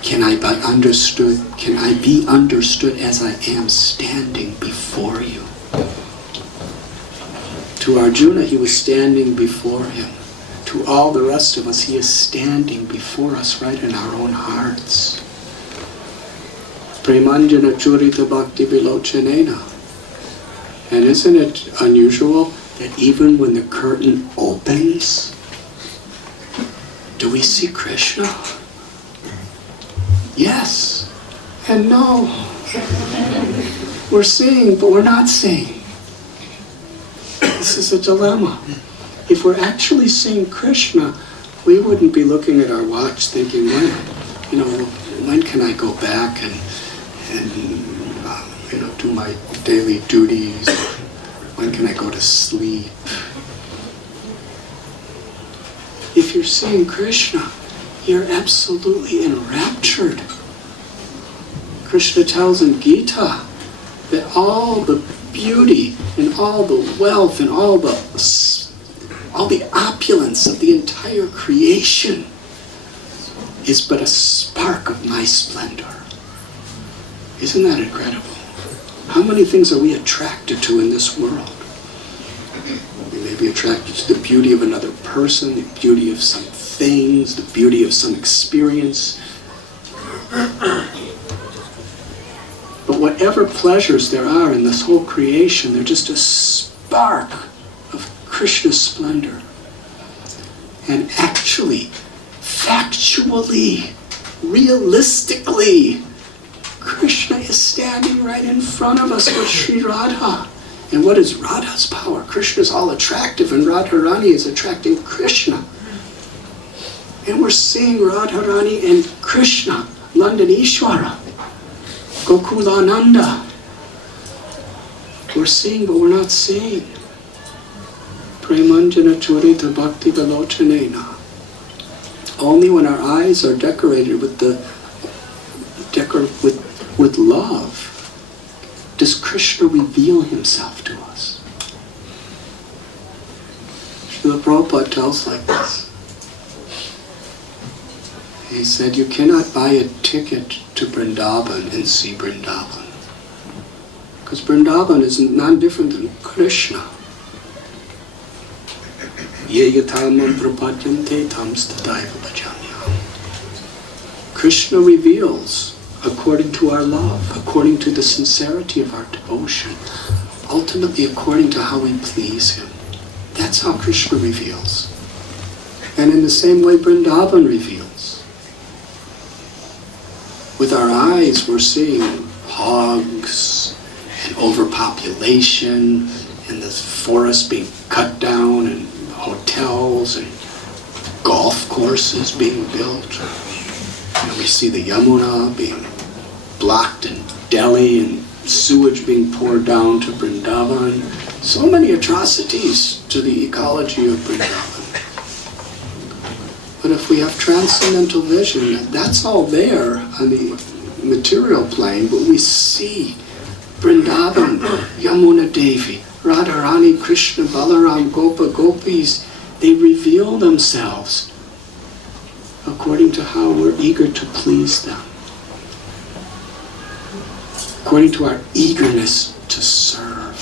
can I be understood as I am standing before you. To Arjuna, he was standing before him. To all the rest of us, he is standing before us right in our own hearts. Premanjana churita bhakti vilochanena. And isn't it unusual that even when the curtain opens, do we see Krishna? Yes and no. We're seeing, but we're not seeing. This is a dilemma. If we're actually seeing Krishna, we wouldn't be looking at our watch thinking, when can I go back and do my daily duties? When can I go to sleep? If you're seeing Krishna, you're absolutely enraptured. Krishna tells in Gita that all the beauty and all the wealth and all the opulence of the entire creation is but a spark of my splendor. Isn't that incredible? How many things are we attracted to in this world? We may be attracted to the beauty of another person, the beauty of some things, the beauty of some experience. But whatever pleasures there are in this whole creation, they're just a spark of Krishna's splendor. And actually, factually, realistically, Krishna is standing right in front of us with Sri Radha. And what is Radha's power? Krishna is all attractive and Radharani is attracting Krishna. And we're seeing Radharani and Krishna, Landanishwara, Gokulananda. We're seeing, but we're not seeing. Premanjana churita bhakti vilochanena. Only when our eyes are decorated with with love does Krishna reveal himself to us. Srila Prabhupada tells like this. He said, you cannot buy a ticket to Vrindavan and see Vrindavan. Because Vrindavan is none different than Krishna. Krishna reveals according to our love, according to the sincerity of our devotion, ultimately according to how we please him. That's how Krishna reveals. And in the same way Vrindavan reveals. With our eyes we're seeing hogs and overpopulation and the forest being cut down and hotels and golf courses being built. And we see the Yamuna being blocked in Delhi and sewage being poured down to Vrindavan. So many atrocities to the ecology of Vrindavan. But if we have transcendental vision, that's all there on the material plane, but we see Vrindavan, Yamuna Devi, Radharani, Krishna, Balaram, Gopa, Gopis, they reveal themselves according to how we're eager to please them, according to our eagerness to serve.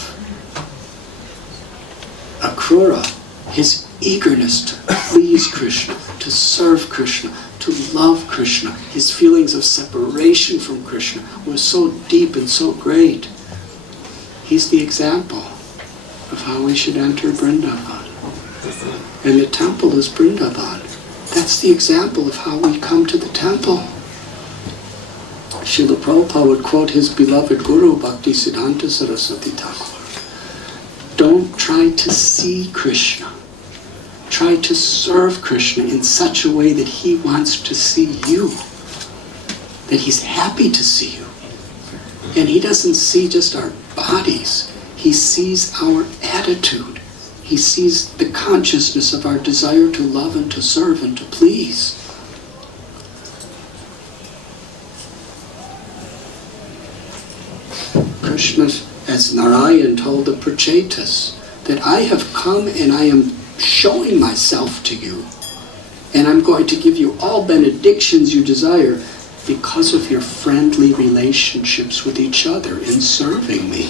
Akrura, his eagerness to please Krishna, to serve Krishna, to love Krishna, his feelings of separation from Krishna were so deep and so great. He's the example of how we should enter Vrindavan. And the temple is Vrindavan. That's the example of how we come to the temple. Srila Prabhupada would quote his beloved Guru, Bhakti Siddhanta Saraswati Thakur. Don't try to see Krishna. Try to serve Krishna in such a way that he wants to see you, that he's happy to see you. And he doesn't see just our bodies, he sees our attitude. He sees the consciousness of our desire to love and to serve and to please. Krishna, as Narayan told the Prachetas, that I have come and I am showing myself to you, and I'm going to give you all benedictions you desire because of your friendly relationships with each other in serving me.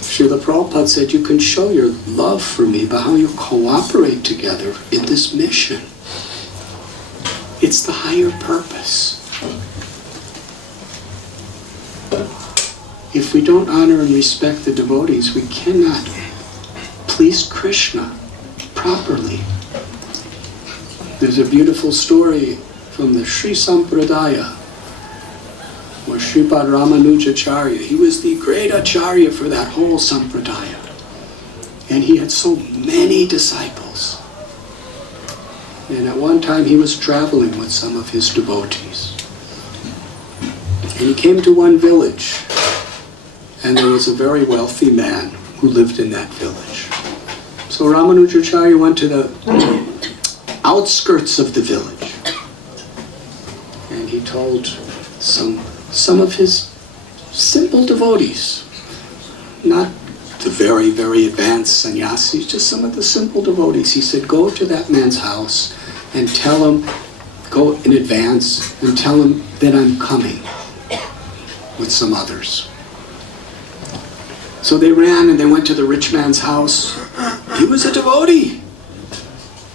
Srila Prabhupada said you can show your love for me by how you cooperate together in this mission. It's the higher purpose. If we don't honor and respect the devotees, we cannot please Krishna properly. There's a beautiful story from the Sri Sampradaya where Sripad Ramanujacharya, he was the great acharya for that whole Sampradaya. And he had so many disciples. And at one time he was traveling with some of his devotees. And he came to one village. And there was a very wealthy man who lived in that village. So Ramanujacharya went to the outskirts of the village. And he told some of his simple devotees, not the very, very advanced sannyasis, just some of the simple devotees. He said, go to that man's house and tell him, go in advance and tell him that I'm coming with some others. So they ran and they went to the rich man's house. He was a devotee.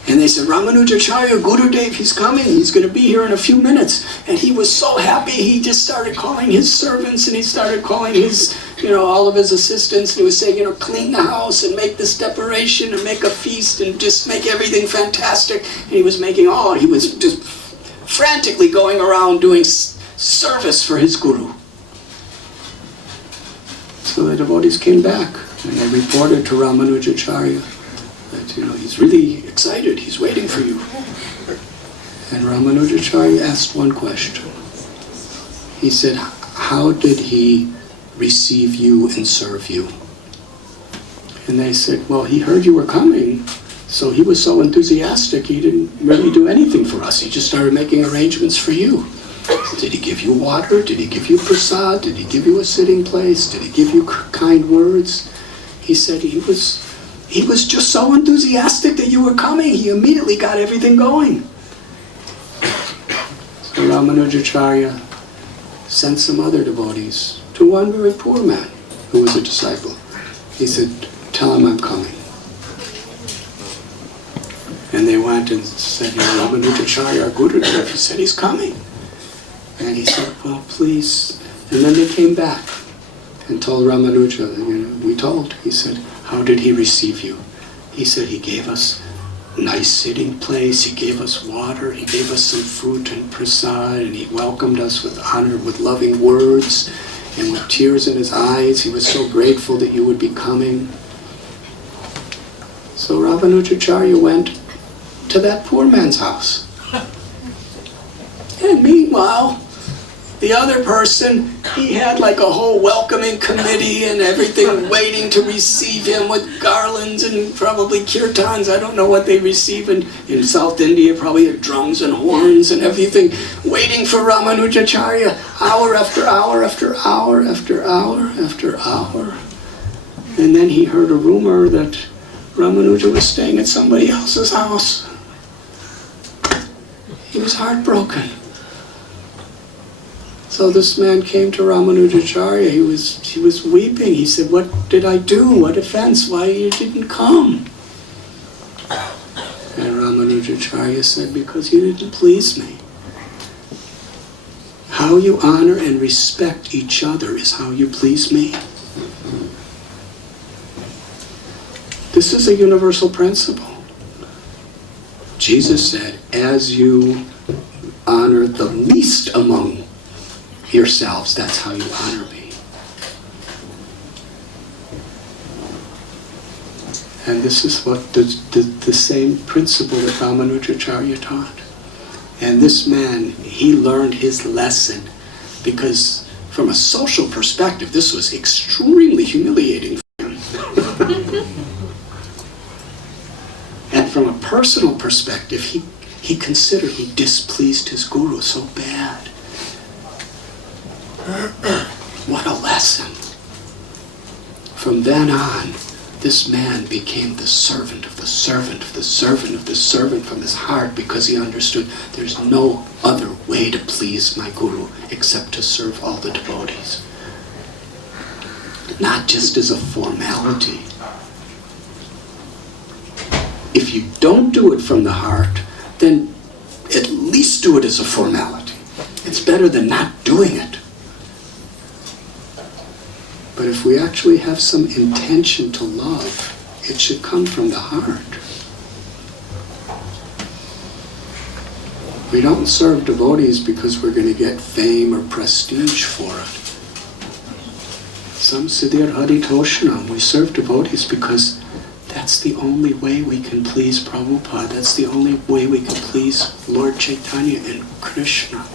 And they said, Ramanujacharya, Gurudev, he's coming. He's going to be here in a few minutes. And he was so happy, he just started calling his servants and he started calling his, all of his assistants. And he was saying, clean the house and make this decoration and make a feast and just make everything fantastic. And he was he was just frantically going around doing service for his Guru. So the devotees came back and they reported to Ramanujacharya that, he's really excited, he's waiting for you. And Ramanujacharya asked one question. He said, how did he receive you and serve you? And they said, well, he heard you were coming, so he was so enthusiastic, he didn't really do anything for us. He just started making arrangements for you. Did he give you water? Did he give you prasad? Did he give you a sitting place? Did he give you kind words? He said he was just so enthusiastic that you were coming. He immediately got everything going. So Ramanujacharya sent some other devotees to one very poor man who was a disciple. He said, tell him I'm coming. And they went and said, Ramanujacharya, Gurudev, he said he's coming. And he said, well, please. And then they came back and told Ramanuja, we told. He said, how did he receive you? He said he gave us a nice sitting place, he gave us water, he gave us some fruit and prasad, and he welcomed us with honor, with loving words, and with tears in his eyes. He was so grateful that you would be coming. So Ramanujacharya went to that poor man's house. And meanwhile, The other person, he had like a whole welcoming committee and everything waiting to receive him with garlands and probably kirtans. I don't know what they receive in South India, probably drums and horns and everything, waiting for Ramanujacharya hour after hour after hour after hour after hour. And then he heard a rumor that Ramanuja was staying at somebody else's house. He was heartbroken. So this man came to Ramanujacharya. He was weeping. He said, "What did I do? What offense? Why you didn't come?" And Ramanujacharya said, "Because you didn't please me. How you honor and respect each other is how you please me." This is a universal principle. Jesus said, "As you honor the least among yourselves, that's how you honor me." And this is what the same principle that Ramanujacharya taught. And this man, he learned his lesson, because from a social perspective, this was extremely humiliating for him. And from a personal perspective, he considered he displeased his guru so bad. What a lesson. From then on, this man became the servant of the servant of the servant of the servant from his heart, because he understood there's no other way to please my guru except to serve all the devotees. Not just as a formality. If you don't do it from the heart, then at least do it as a formality. It's better than not doing it. But if we actually have some intention to love, it should come from the heart. We don't serve devotees because we're going to get fame or prestige for it. Sam Siddhir Haritoshanam, we serve devotees because that's the only way we can please Prabhupada. That's the only way we can please Lord Chaitanya and Krishna.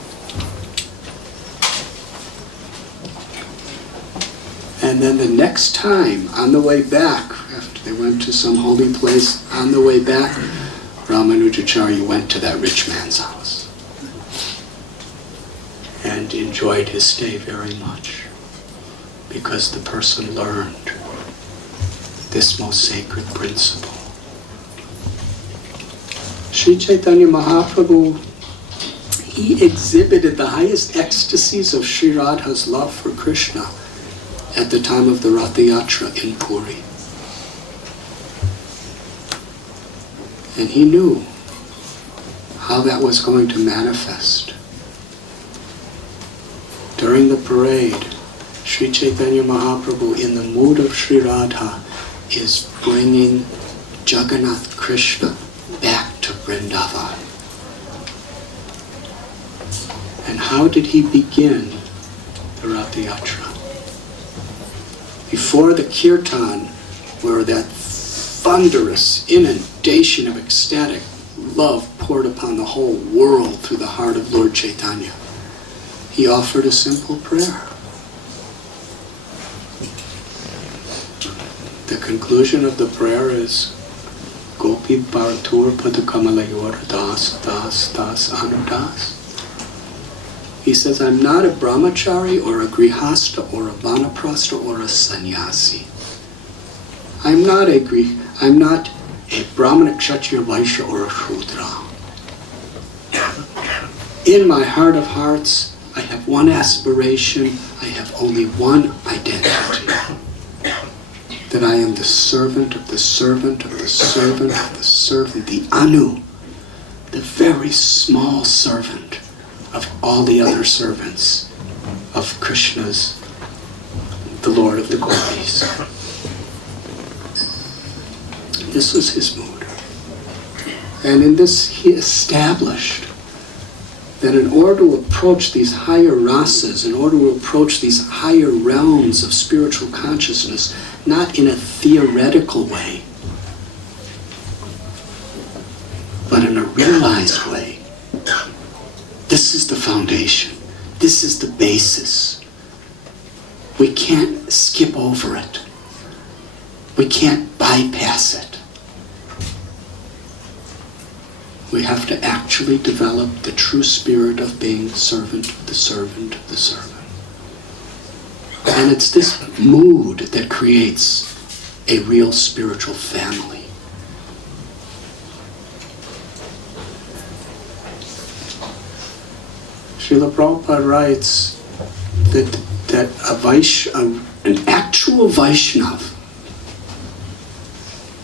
And then the next time, on the way back, after they went to some holy place, on the way back, Ramanujacharya went to that rich man's house and enjoyed his stay very much, because the person learned this most sacred principle. Sri Chaitanya Mahaprabhu, he exhibited the highest ecstasies of Sri Radha's love for Krishna at the time of the Ratha Yatra in Puri. And he knew how that was going to manifest. During the parade, Sri Chaitanya Mahaprabhu, in the mood of Sri Radha, is bringing Jagannath Krishna back to Vrindavan. And how did he begin the Ratha Yatra? Before the kirtan, where that thunderous inundation of ecstatic love poured upon the whole world through the heart of Lord Chaitanya, he offered a simple prayer. The conclusion of the prayer is Gopi Bharatur Padakamalayora Das Das Das Anudas. He says, I'm not a brahmachari or a grihasta or a vanaprastha or a sannyasi. I'm not a brahmana, kshatriya, vaishya or a shudra. In my heart of hearts, I have one aspiration, I have only one identity. That I am the servant of the servant of the servant of the servant, the Anu, the very small servant of all the other servants of Krishna's, the Lord of the Gopis. This was his mood. And in this he established that in order to approach these higher rasas, in order to approach these higher realms of spiritual consciousness, not in a theoretical way, but in a realized way, this is the foundation. This This is the basis. We can't skip over it. We can't bypass it. We have to actually develop the true spirit of being servant of the servant of the servant. And it's this mood that creates a real spiritual family. Srila Prabhupada writes that an actual Vaishnava,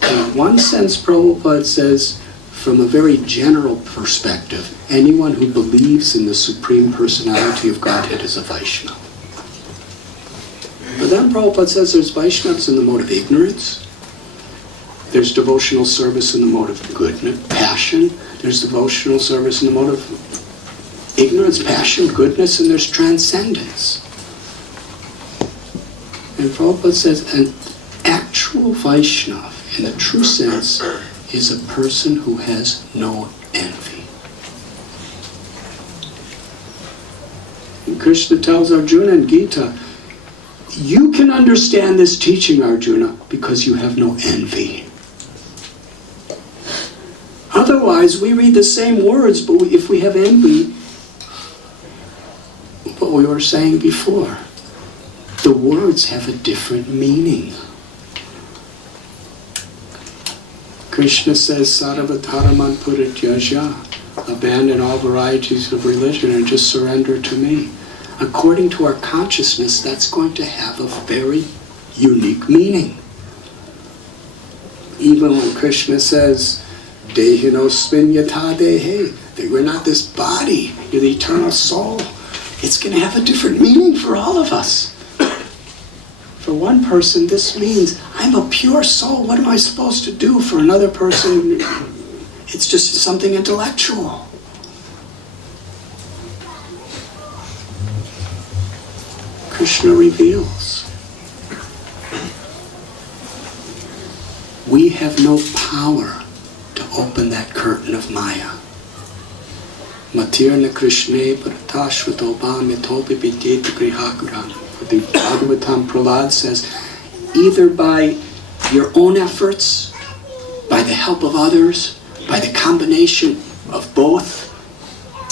in one sense Prabhupada says, from a very general perspective, anyone who believes in the Supreme Personality of Godhead is a Vaishnava. But then Prabhupada says there's Vaishnavas in the mode of ignorance, there's devotional service in the mode of goodness, passion, there's devotional service in the mode of ignorance, passion, goodness, and there's transcendence. And Prabhupada says an actual Vaishnava, in the true sense, is a person who has no envy. And Krishna tells Arjuna in Gita, you can understand this teaching, Arjuna, because you have no envy. Otherwise, we read the same words, but if we have envy, what we were saying before, the words have a different meaning. Krishna says, Sarvataraman Purityaja, abandon all varieties of religion and just surrender to me. According to our consciousness, that's going to have a very unique meaning. Even when Krishna says, Dehinosmin yata dehe, that we're not this body, you're the eternal soul, it's going to have a different meaning for all of us. For one person, this means, I'm a pure soul, what am I supposed to do? For another person, it's just something intellectual. Krishna reveals, we have no power to open that curtain of Maya. Matirna Krishne Paratashvatoba Mitopi Vidyet Grihakuram. The Bhagavatam Prahlad says, either by your own efforts, by the help of others, by the combination of both,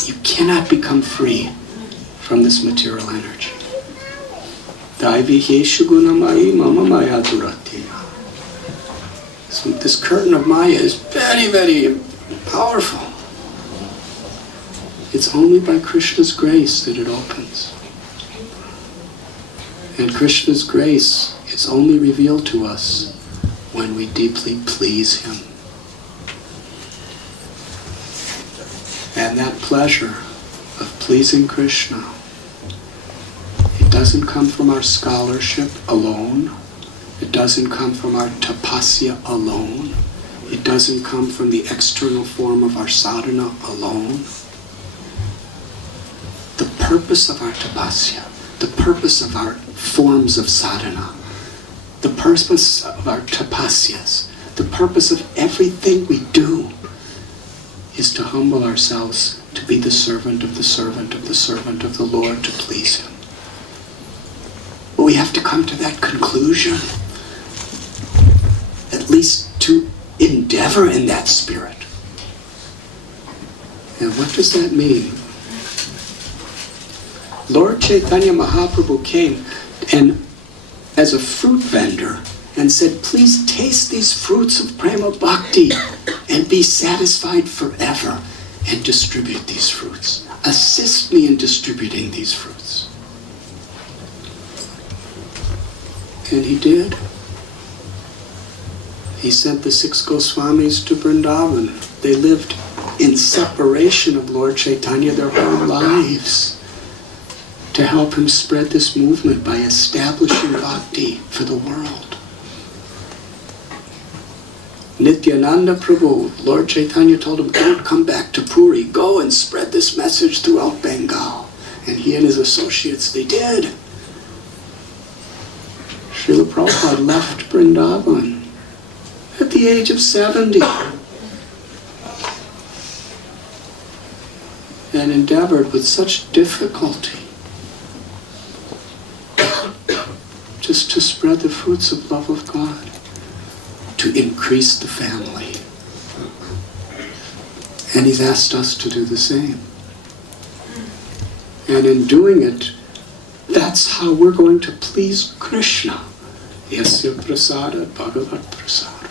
you cannot become free from this material energy. So this curtain of Maya is very, very powerful. It's only by Krishna's grace that it opens. And Krishna's grace is only revealed to us when we deeply please Him. And that pleasure of pleasing Krishna, it doesn't come from our scholarship alone. It doesn't come from our tapasya alone. It doesn't come from the external form of our sadhana alone. The purpose of our tapasya, the purpose of our forms of sadhana, the purpose of our tapasyas, the purpose of everything we do is to humble ourselves to be the servant of the servant of the servant of the Lord, to please Him. But we have to come to that conclusion, at least to endeavor in that spirit. And what does that mean? Lord Chaitanya Mahaprabhu came and as a fruit vendor and said, please taste these fruits of prema bhakti and be satisfied forever, and distribute these fruits. Assist me in distributing these fruits. And he did. He sent the 6 Goswamis to Vrindavan. They lived in separation of Lord Chaitanya their whole lives to help him spread this movement by establishing bhakti for the world. Nityananda Prabhu, Lord Chaitanya told him, don't come back to Puri, go and spread this message throughout Bengal. And he and his associates, they did. Srila Prabhupada left Vrindavan at the age of 70 and endeavored with such difficulty are the fruits of love of God? To increase the family. And He's asked us to do the same. And in doing it, that's how we're going to please Krishna. Yasya prasada bhagavat prasada.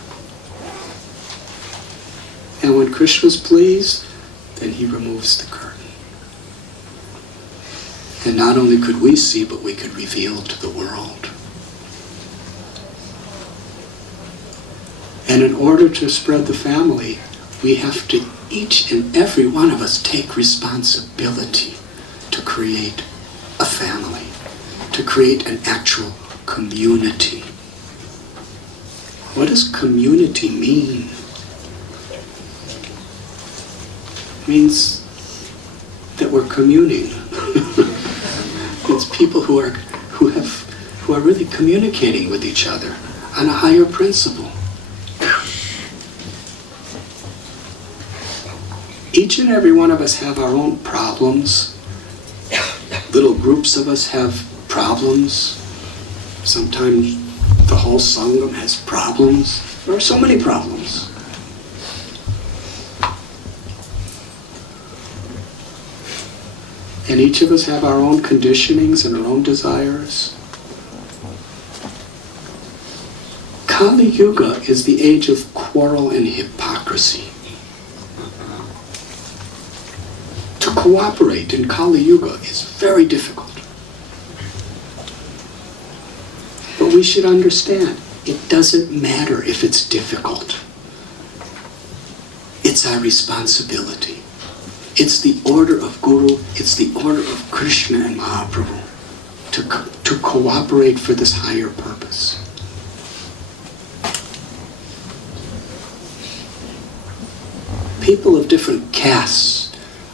And when Krishna's pleased, then He removes the curtain. And not only could we see, but we could reveal to the world. And in order to spread the family, we have to, each and every one of us, take responsibility to create a family, to create an actual community. What does community mean? It means that we're communing. It's people who are really communicating with each other on a higher principle. Each and every one of us have our own problems. Little groups of us have problems. Sometimes the whole Sangam has problems. There are so many problems. And each of us have our own conditionings and our own desires. Kali Yuga is the age of quarrel and hypocrisy. To cooperate in Kali Yuga is very difficult. But we should understand, it doesn't matter if it's difficult. It's our responsibility. It's the order of Guru, it's the order of Krishna and Mahaprabhu to cooperate for this higher purpose. People of different castes,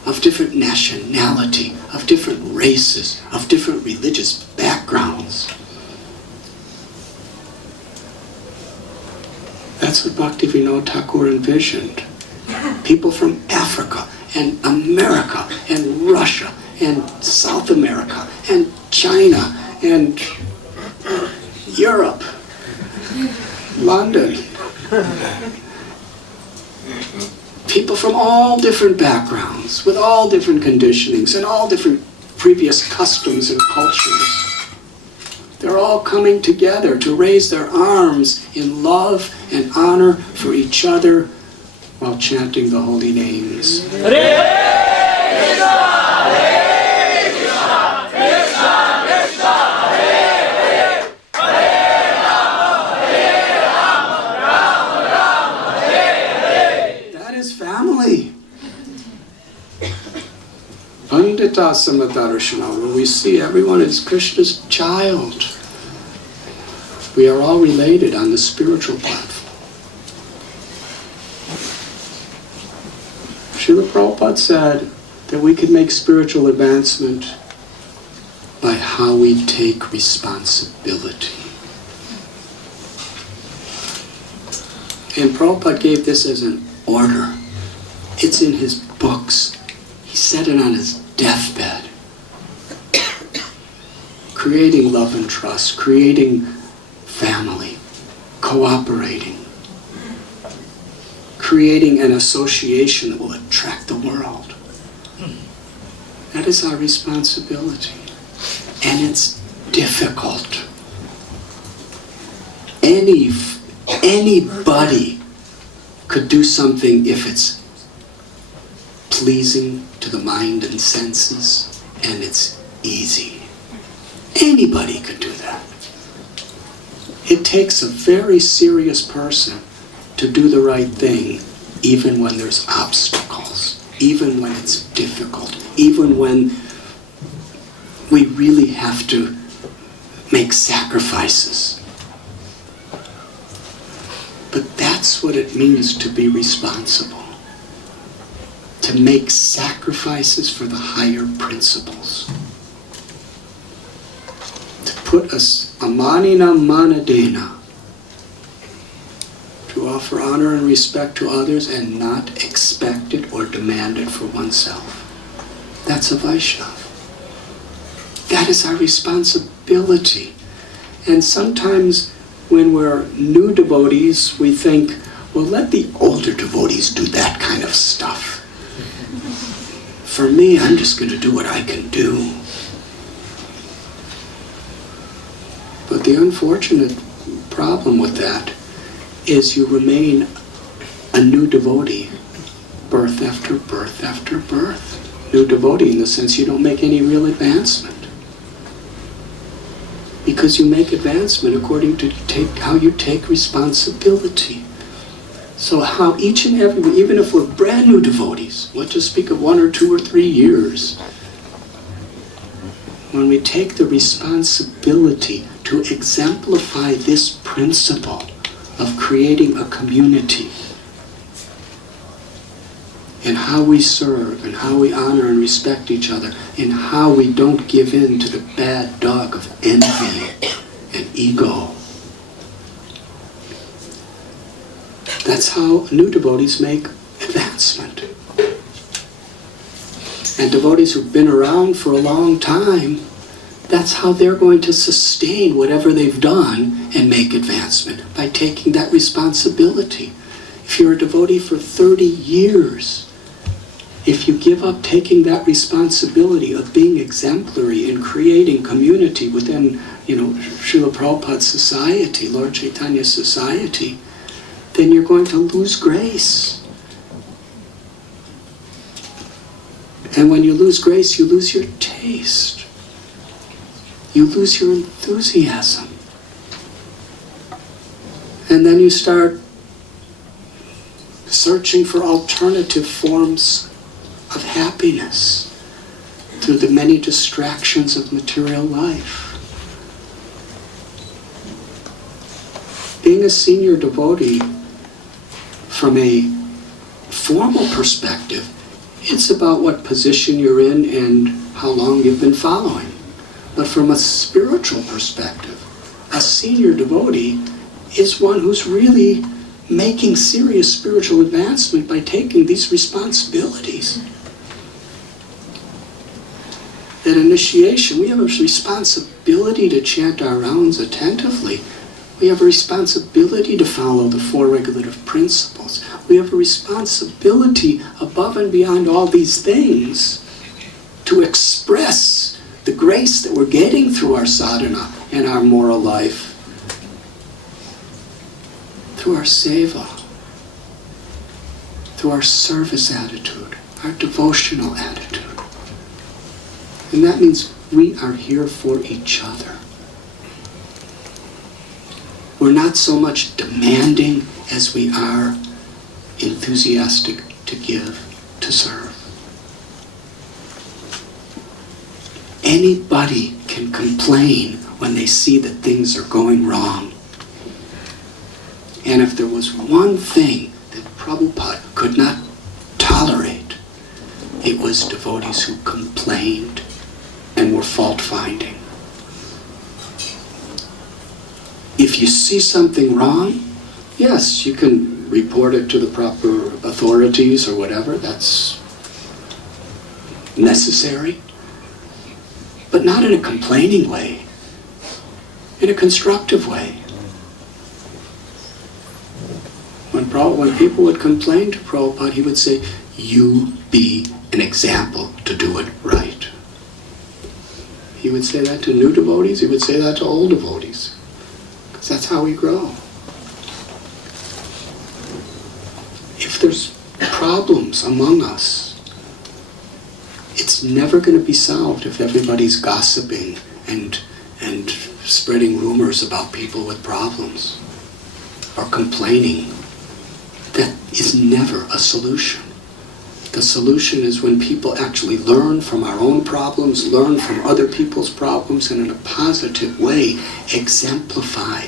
of different nationality, of different races, of different religious backgrounds. That's what Bhaktivinoda Thakur envisioned. People from Africa and America and Russia and South America and China and Europe, London. People from all different backgrounds, with all different conditionings and all different previous customs and cultures. They're all coming together to raise their arms in love and honor for each other while chanting the holy names. That is family. Pandita Samadarshana, where we see everyone as Krishna's child. We are all related on the spiritual platform. Srila Prabhupada said that we can make spiritual advancement by how we take responsibility. And Prabhupada gave this as an order. It's in his books. He said it on his deathbed. Creating love and trust, creating family, cooperating, creating an association that will attract the world. That is our responsibility. And it's difficult. Anybody could do something if it's pleasing to the mind and senses, and it's easy. Anybody could do that. It takes a very serious person to do the right thing, even when there's obstacles, even when it's difficult, even when we really have to make sacrifices. But that's what it means to be responsible. To make sacrifices for the higher principles. To put us amanina manadena. To offer honor and respect to others and not expect it or demand it for oneself. That's a Vaishnava. That is our responsibility. And sometimes when we're new devotees, we think, well, let the older devotees do that kind of stuff. For me, I'm just going to do what I can do. But the unfortunate problem with that is you remain a new devotee, birth after birth after birth. New devotee in the sense you don't make any real advancement. Because you make advancement according to how you take responsibility. So how each and every, even if we're brand new devotees, let's just speak of 1 or 2 or 3 years, when we take the responsibility to exemplify this principle of creating a community in how we serve and how we honor and respect each other, in how we don't give in to the bad dog of envy and ego. That's how new devotees make advancement. And devotees who've been around for a long time, that's how they're going to sustain whatever they've done and make advancement, by taking that responsibility. If you're a devotee for 30 years, if you give up taking that responsibility of being exemplary in creating community within, Srila Prabhupada's society, Lord Chaitanya's society, then you're going to lose grace. And when you lose grace, you lose your taste. You lose your enthusiasm. And then you start searching for alternative forms of happiness through the many distractions of material life. Being a senior devotee, from a formal perspective, it's about what position you're in and how long you've been following. But from a spiritual perspective, a senior devotee is one who's really making serious spiritual advancement by taking these responsibilities. At initiation, we have a responsibility to chant our rounds attentively. We have a responsibility to follow the 4 regulative principles. We have a responsibility above and beyond all these things to express the grace that we're getting through our sadhana and our moral life, through our seva, through our service attitude, our devotional attitude. And that means we are here for each other. We're not so much demanding as we are enthusiastic to give, to serve. Anybody can complain when they see that things are going wrong. And if there was one thing that Prabhupada could not tolerate, it was devotees who complained and were fault-finding. If you see something wrong, yes, you can report it to the proper authorities or whatever, that's necessary. But not in a complaining way, in a constructive way. When people would complain to Prabhupada, he would say, you be an example to do it right. He would say that to new devotees, he would say that to old devotees. Because that's how we grow. If there's problems among us, it's never going to be solved if everybody's gossiping and spreading rumors about people with problems or complaining. That is never a solution. The solution is when people actually learn from our own problems, learn from other people's problems, and in a positive way exemplify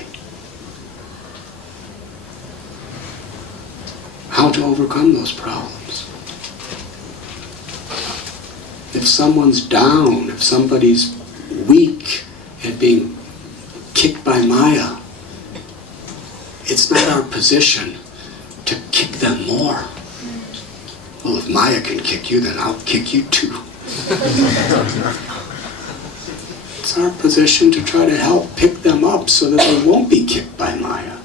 how to overcome those problems. If someone's down, if somebody's weak and being kicked by Maya, it's not our position to kick them more. Well, if Maya can kick you, then I'll kick you too. It's our position to try to help pick them up so that they won't be kicked by Maya.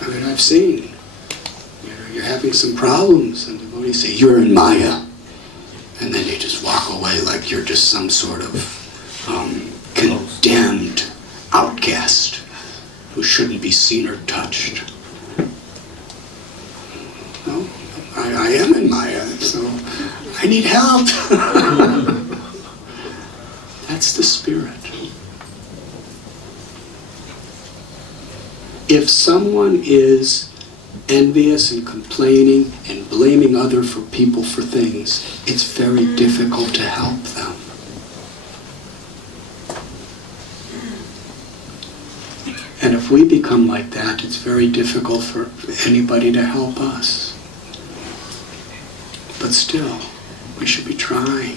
I mean, I've seen, you're having some problems, and devotees say, you're in Maya. And then you just walk away like you're just some sort of condemned outcast who shouldn't be seen or touched. No, I am in Maya, so I need help. That's the spirit. If someone is envious and complaining and blaming other people for things, it's very difficult to help them. And if we become like that, it's very difficult for anybody to help us. But still, we should be trying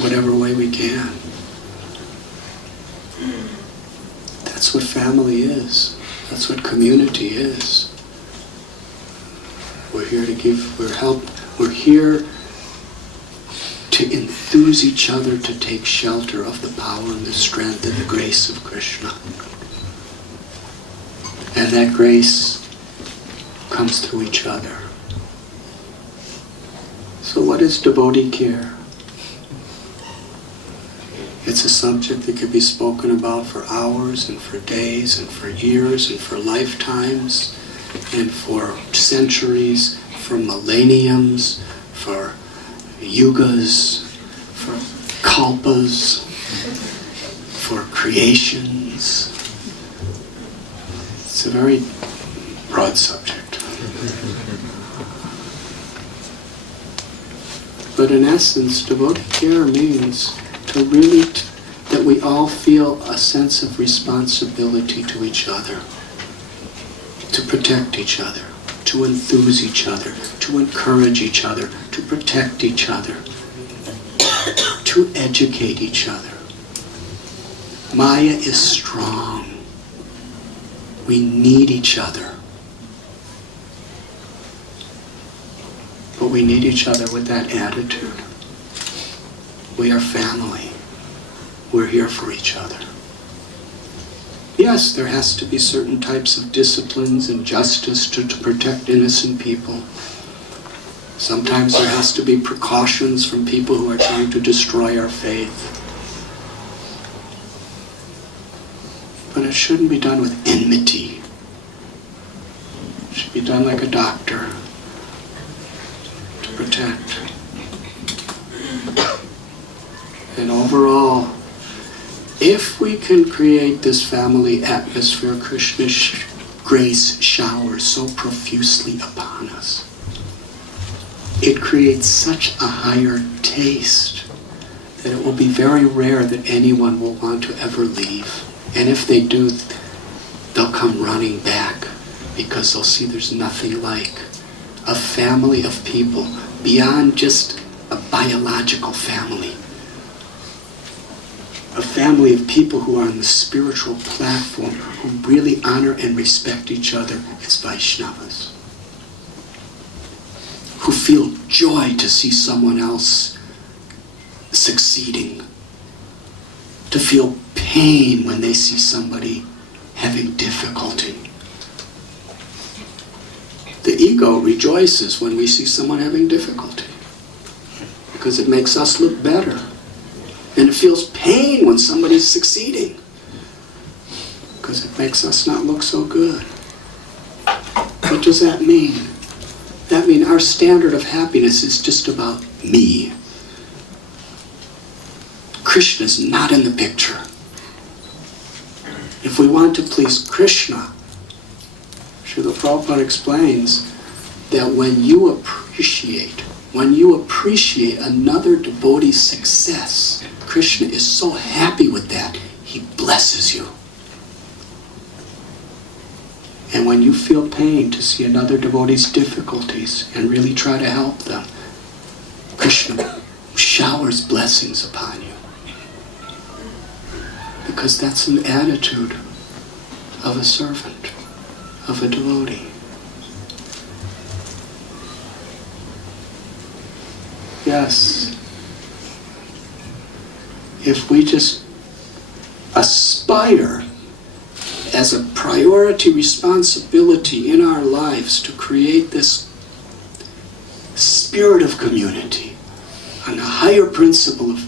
whatever way we can. That's what family is. That's what community is. We're here to give, we're here to enthuse each other to take shelter of the power and the strength and the grace of Krishna. And that grace comes through each other. So what is devotee care? It's a subject that could be spoken about for hours and for days and for years and for lifetimes and for centuries, for millenniums, for yugas, for kalpas, for creations. It's a very broad subject. But in essence, devotee care means to really, that we all feel a sense of responsibility to each other, to protect each other, to enthuse each other, to encourage each other, to protect each other, to educate each other. Maya is strong. We need each other. But we need each other with that attitude. We are family. We're here for each other. Yes, there has to be certain types of disciplines and justice to protect innocent people. Sometimes there has to be precautions from people who are trying to destroy our faith. But it shouldn't be done with enmity. It should be done like a doctor, to protect. And overall, if we can create this family atmosphere, Krishna's grace showers so profusely upon us. It creates such a higher taste that it will be very rare that anyone will want to ever leave. And if they do, they'll come running back because they'll see there's nothing like a family of people beyond just a biological family. A family of people who are on the spiritual platform, who really honor and respect each other as Vaishnavas. Who feel joy to see someone else succeeding. To feel pain when they see somebody having difficulty. The ego rejoices when we see someone having difficulty because it makes us look better. And it feels pain when somebody's succeeding because it makes us not look so good. What does that mean? That means our standard of happiness is just about me. Krishna's not in the picture. If we want to please Krishna, Srila Prabhupada explains that when you appreciate another devotee's success, Krishna is so happy with that, he blesses you. And when you feel pain to see another devotee's difficulties and really try to help them, Krishna showers blessings upon you. Because that's an attitude of a servant, of a devotee. Yes. If we just aspire as a priority responsibility in our lives to create this spirit of community on the higher principle of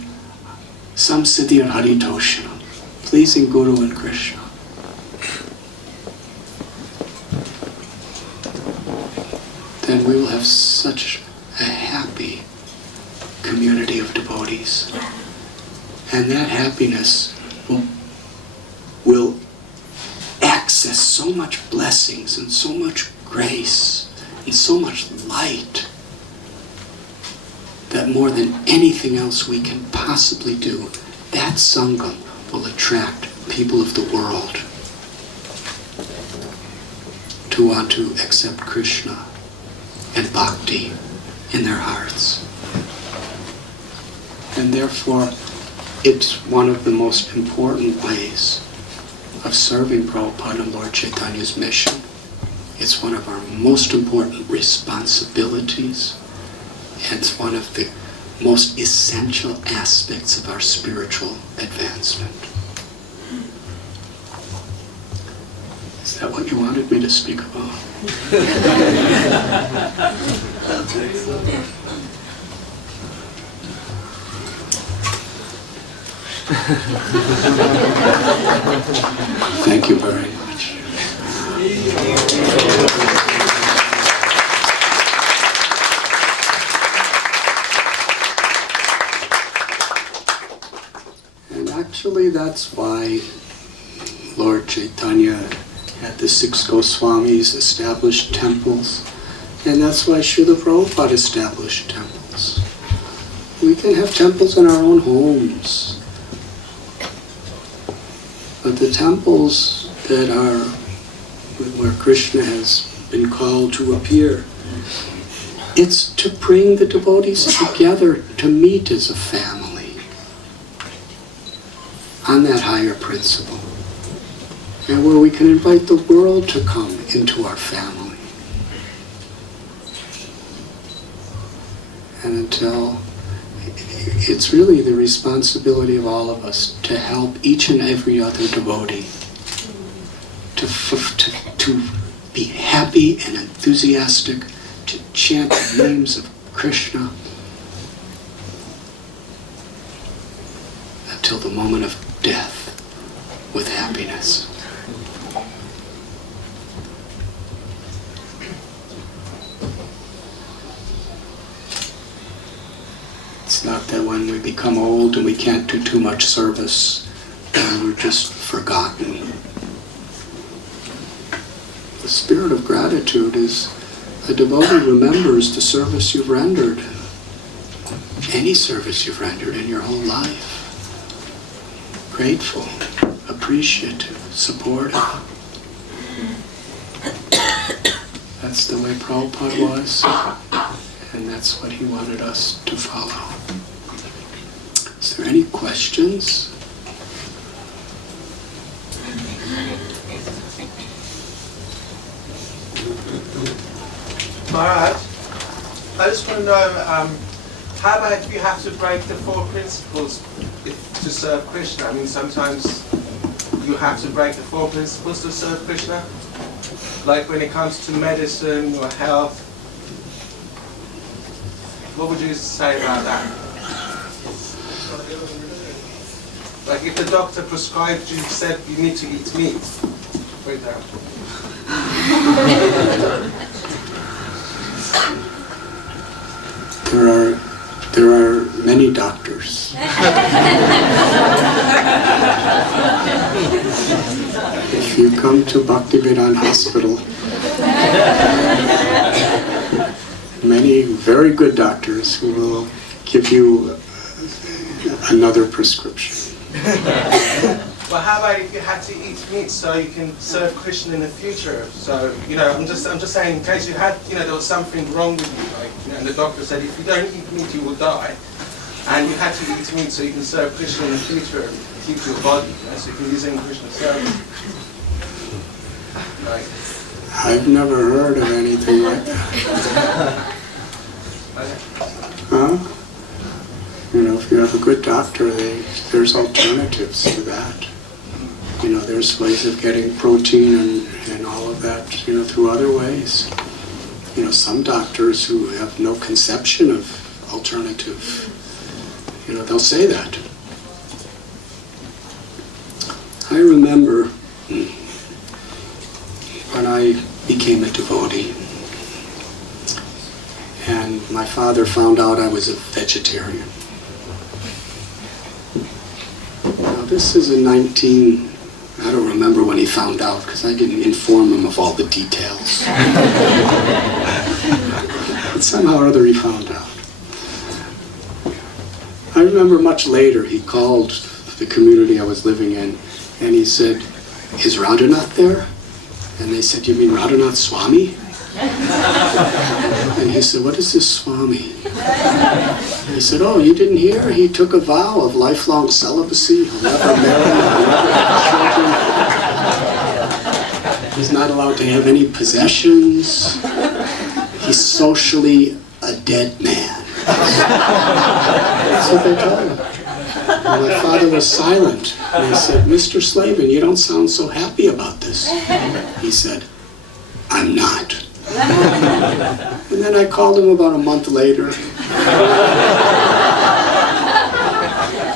samsiddhi and haritosha, pleasing Guru and Krishna, then we will have such a happy community of devotees. And that happiness will access so much blessings and so much grace and so much light that more than anything else we can possibly do, that Sangam will attract people of the world to want to accept Krishna and bhakti in their hearts. And therefore, it's one of the most important ways of serving Prabhupada and Lord Chaitanya's mission. It's one of our most important responsibilities. It's one of the most essential aspects of our spiritual advancement. Is that what you wanted me to speak about? Thank you very much. And actually that's why Lord Chaitanya had the 6 Goswamis establish temples, and that's why Srila Prabhupada established temples. We can have temples in our own homes. But the temples that are where Krishna has been called to appear, it's to bring the devotees together to meet as a family on that higher principle, and where we can invite the world to come into our family. And until it's really the responsibility of all of us to help each and every other devotee to be happy and enthusiastic, to chant the names of Krishna until the moment of death with happiness. It's not that when we become old and we can't do too much service, and we're just forgotten. The spirit of gratitude is a devotee remembers the service you've rendered, any service you've rendered in your whole life. Grateful, appreciative, supportive. That's the way Prabhupada was, and that's what he wanted us to follow. Is there any questions? Maharaj, I just want to know, how about if you have to break the 4 principles to serve Krishna? I mean, sometimes you have to break the 4 principles to serve Krishna. Like when it comes to medicine or health. What would you say about that? Like if the doctor prescribed you, said you need to eat meat, for example. There are many doctors. If you come to Bhaktivedanta Hospital, many very good doctors who will give you another prescription. Well, how about if you had to eat meat so you can serve Krishna in the future? So, I'm just saying, in case you had, there was something wrong with you, like, and the doctor said, if you don't eat meat, you will die. And you had to eat meat so you can serve Krishna in the future and keep your body, so you can use it in Krishna's service. Like, I've never heard of anything like that. Huh? have a good doctor, there's alternatives to that. You know, there's ways of getting protein and all of that, you know, through other ways. You know, some doctors who have no conception of alternative, you know, they'll say that. I remember when I became a devotee, and my father found out I was a vegetarian. Now this is in I don't remember when he found out because I didn't inform him of all the details. But somehow or other he found out. I remember much later he called the community I was living in and he said, "Is Radhanath there?" And they said, "You mean Radhanath Swami?" And he said, "What is this Swami?" And he said, "Oh, you didn't hear? He took a vow of lifelong celibacy. He'll never marry, he'll never have children. He's not allowed to have any possessions. He's socially a dead man." That's what they told him. And my father was silent. And I said, "Mr. Slavin, you don't sound so happy about this." He said, "I'm not." And then I called him about a month later.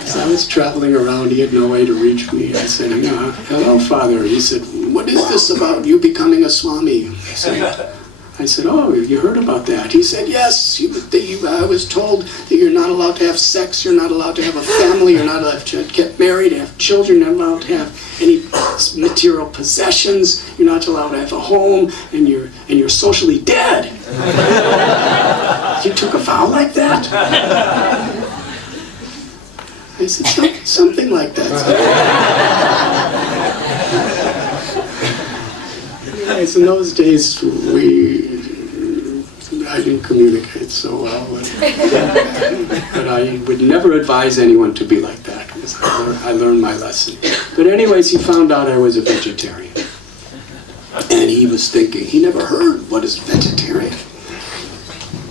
So I was traveling around, he had no way to reach me. I said, "Hello, Father." He said, "What is this about you becoming a Swami?" I said, "Oh, you heard about that?" He said, "Yes, I was told that you're not allowed to have sex, you're not allowed to have a family, you're not allowed to get married, have children, you're not allowed to have any material possessions, you're not allowed to have a home, and you're socially dead." You took a vow like that? I said, "Something like that." Anyways, in those days, I didn't communicate so well, but I would never advise anyone to be like that, because I learned my lesson. But anyways, he found out I was a vegetarian. And he was thinking, he never heard, "What is vegetarian?"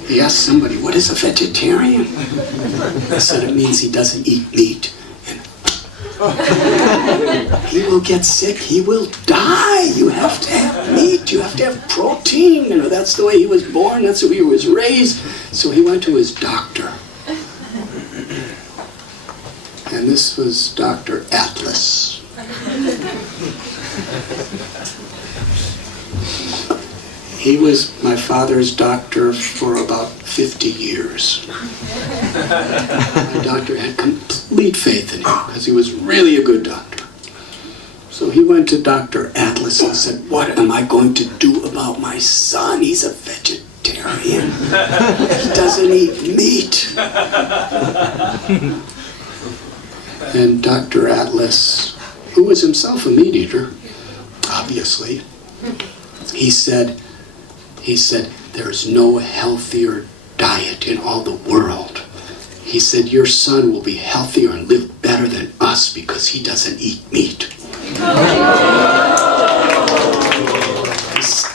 He asked somebody, "What is a vegetarian?" I said, "It means he doesn't eat meat. He will get sick, he will die. You have to have meat, you have to have protein." You know, that's the way he was born, that's the way he was raised. So he went to his doctor. And this was Dr. Atlas. He was my father's doctor for about 50 years. My doctor had complete faith in him because he was really a good doctor. So he went to Dr. Atlas and said, "What am I going to do about my son? He's a vegetarian. He doesn't eat meat." And Dr. Atlas, who was himself a meat eater, obviously, he said, "There's no healthier diet in all the world." He said, "Your son will be healthier and live better than us because he doesn't eat meat."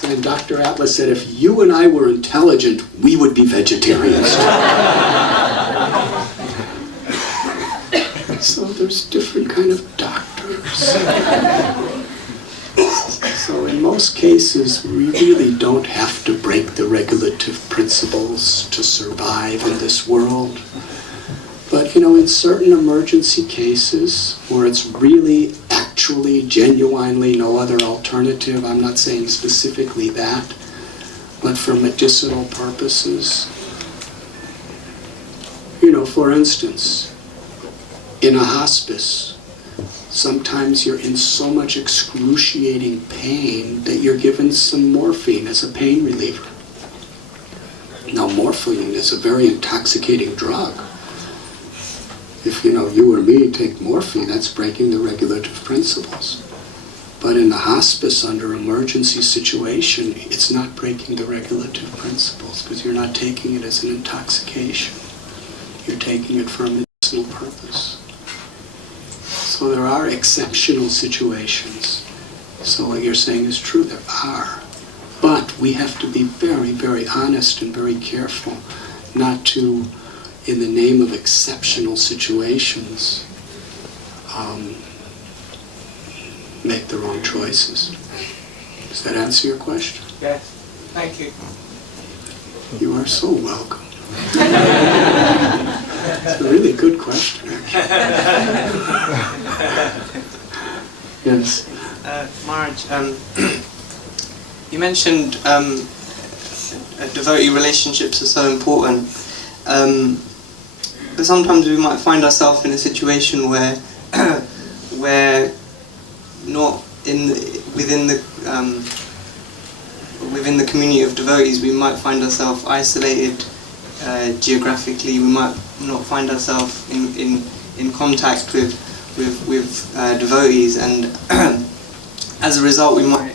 And Dr. Atlas said, "If you and I were intelligent, we would be vegetarians." So there's different kind of doctors. So in most cases, we really don't have to break the regulative principles to survive in this world. But, you know, in certain emergency cases where it's really, actually, genuinely no other alternative, I'm not saying specifically that, but for medicinal purposes, you know, for instance, in a hospice, sometimes you're in so much excruciating pain that you're given some morphine as a pain reliever. Now, morphine is a very intoxicating drug. If, you know, you or me take morphine, that's breaking the regulative principles. But in the hospice, under emergency situation, it's not breaking the regulative principles because you're not taking it as an intoxication. You're taking it for a medicinal purpose. So there are exceptional situations. So what you're saying is true, there are. But we have to be very, very honest and very careful not to, in the name of exceptional situations, make the wrong choices. Does that answer your question? Yes. Thank you. You are so welcome. It's a really good question, actually. Yes. Maharaj, you mentioned devotee relationships are so important, but sometimes we might find ourselves in a situation where we're not within the community of devotees. We might find ourselves isolated geographically. We might not find ourselves in contact with devotees, and as a result we might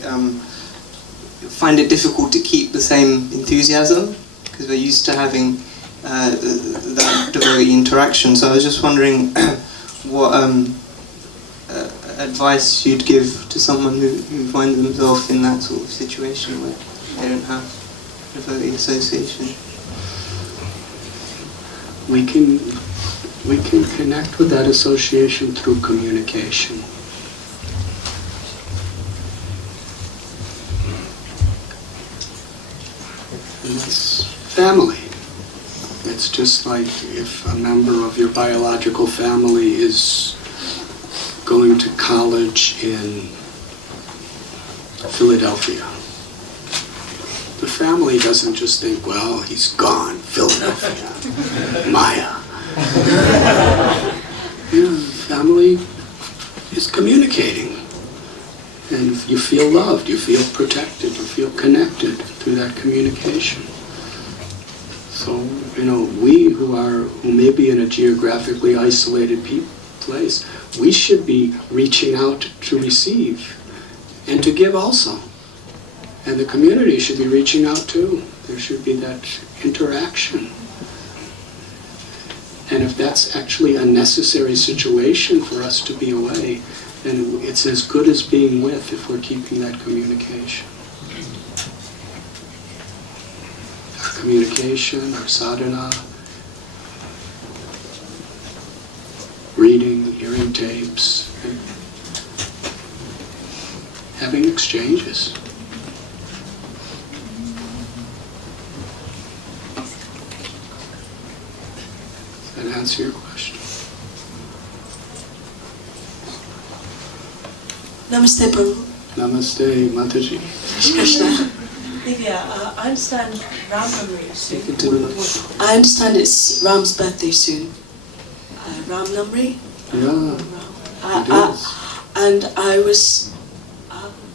find it difficult to keep the same enthusiasm because we're used to having that devotee interaction. So I was just wondering what advice you'd give to someone who finds themselves in that sort of situation where they don't have devotee association. We can connect with that association through communication. And that's family. It's just like if a member of your biological family is going to college in Philadelphia. The family doesn't just think, well, he's gone, Philadelphia, Maya. Family is communicating. And you feel loved, you feel protected, you feel connected through that communication. So, we who may be in a geographically isolated place, we should be reaching out to receive and to give also. And the community should be reaching out too. There should be that interaction. And if that's actually a necessary situation for us to be away, then it's as good as being with if we're keeping that communication. Our communication, our sadhana, reading, hearing tapes, and having exchanges. Does that answer your question? Namaste, Prabhu. Namaste, Mataji. Krishna. Divya, I understand Ram Navami soon. I understand it's Ram's birthday soon. Ram Navami? Yeah, it is. And I was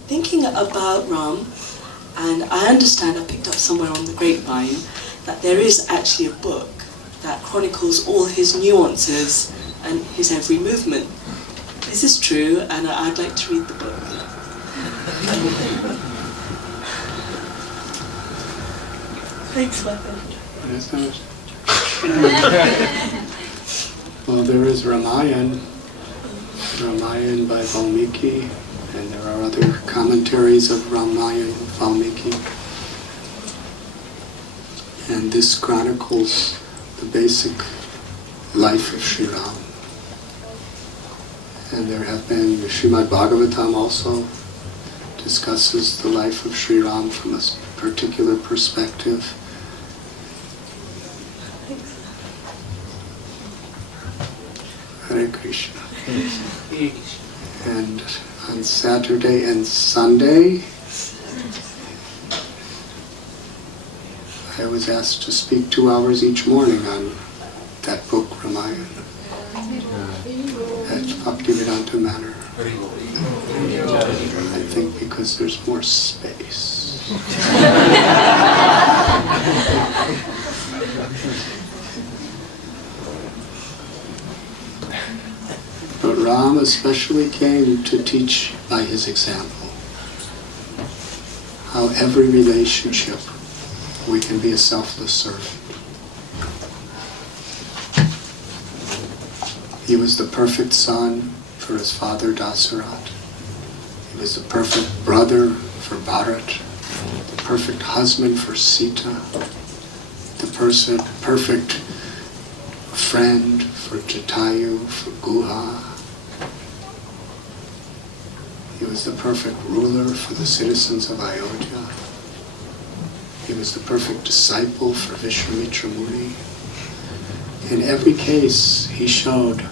thinking about Ram, and I understand, I picked up somewhere on the grapevine, that there is actually a book that chronicles all his nuances and his every movement. Is this true? And I'd like to read the book. Thanks, my friend. Well, there is Ramayan by Valmiki, and there are other commentaries of Ramayan and Valmiki. And this chronicles the basic life of Sri Ram. And there have been, Srimad Bhagavatam also discusses the life of Sri Ram from a particular perspective. Hare Krishna. And on Saturday and Sunday, I was asked to speak 2 hours each morning on that book, Ramayana, at Bhaktivedanta Manor. I think because there's more space. But Ram especially came to teach by his example how every relationship we can be a selfless servant. He was the perfect son for his father Dasarat. He was the perfect brother for Bharat, the perfect husband for Sita, the perfect friend for Jatayu, for Guha. He was the perfect ruler for the citizens of Ayodhya. He was the perfect disciple for Vishwamitra Muni. In every case, he showed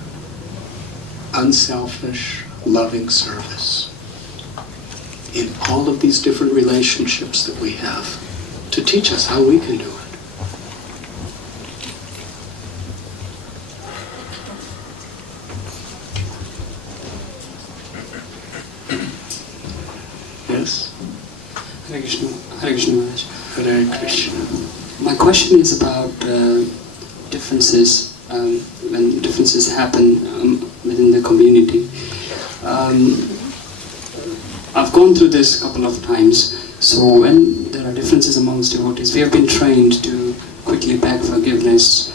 unselfish, loving service in all of these different relationships that we have to teach us how we can do it. Yes? Hare Krishna. Hare Krishna Maharaj. Hare Krishna. My question is about differences, when differences happen within the community. I've gone through this a couple of times. So when there are differences amongst devotees, we have been trained to quickly beg forgiveness.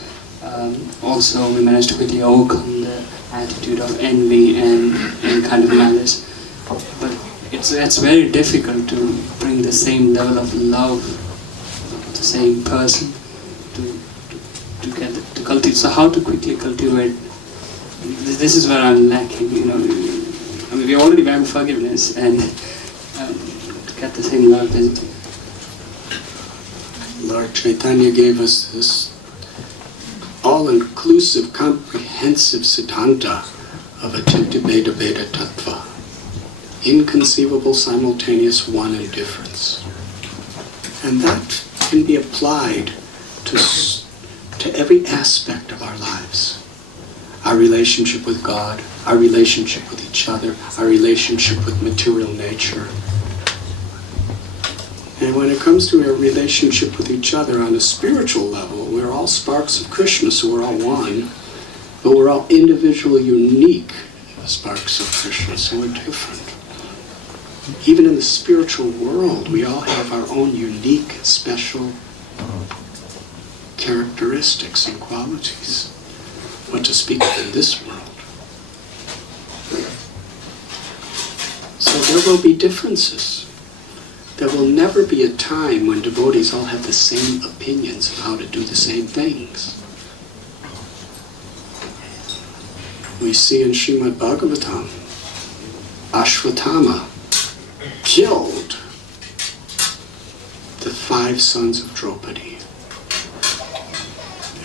Also, we managed to quickly overcome the attitude of envy and kind of malice. But it's very difficult to bring the same level of love of the same person to cultivate. So how to quickly cultivate? This is where I'm lacking. You know, I mean, we already beg forgiveness and to get the same love. Lord Chaitanya gave us this all-inclusive, comprehensive siddhanta of Atinta Veda Veda Tattva. Inconceivable, simultaneous one and difference. And that can be applied to every aspect of our lives. Our relationship with God, our relationship with each other, our relationship with material nature. And when it comes to our relationship with each other on a spiritual level, we're all sparks of Krishna, so we're all one, but we're all individual, unique sparks of Krishna, so we're different. Even in the spiritual world, we all have our own unique, special characteristics and qualities. What to speak of in this world. So there will be differences. There will never be a time when devotees all have the same opinions of how to do the same things. We see in Srimad Bhagavatam, Ashwatthama killed the 5 sons of Draupadi.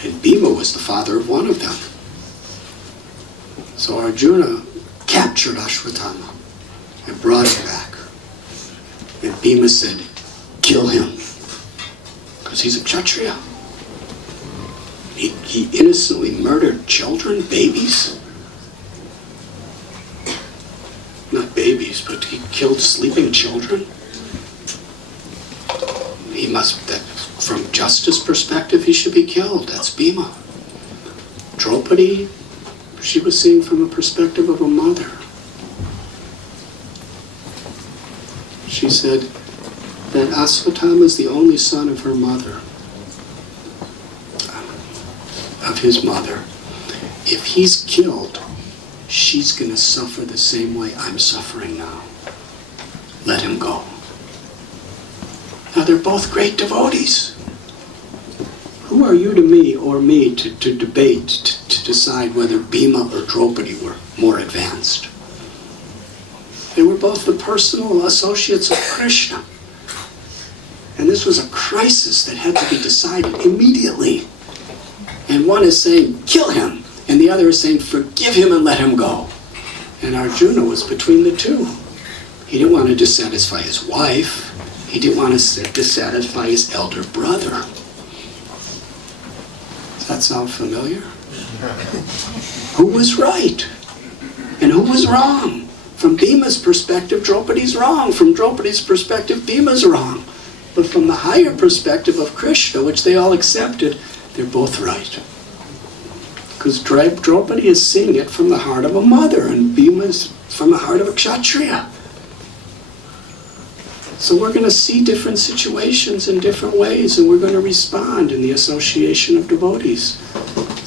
And Bhima was the father of one of them. So Arjuna captured Ashwatthama and brought him back. And Bhima said, kill him, because he's a Kshatriya. He innocently murdered children, babies. Not babies, but he killed sleeping children. He must, from justice perspective, he should be killed. That's Bhima. Draupadi, she was seeing from a perspective of a mother. She said that Ashwatthama is the only son of her mother, of his mother. If he's killed, she's going to suffer the same way I'm suffering now. Let him go. Now they're both great devotees. Who are you to me or me to debate, to decide whether Bhima or Draupadi were more advanced? They were both the personal associates of Krishna. And this was a crisis that had to be decided immediately. And one is saying, kill him. And the other is saying, forgive him and let him go. And Arjuna was between the two. He didn't want to dissatisfy his wife. He didn't want to dissatisfy his elder brother. Does that sound familiar? Who was right? And who was wrong? From Bhima's perspective, Draupadi's wrong. From Draupadi's perspective, Bhima's wrong. But from the higher perspective of Krishna, which they all accepted, they're both right. Because Draupadi is seeing it from the heart of a mother, and Bhima's from the heart of a Kshatriya. So we're going to see different situations in different ways, and we're going to respond in the association of devotees.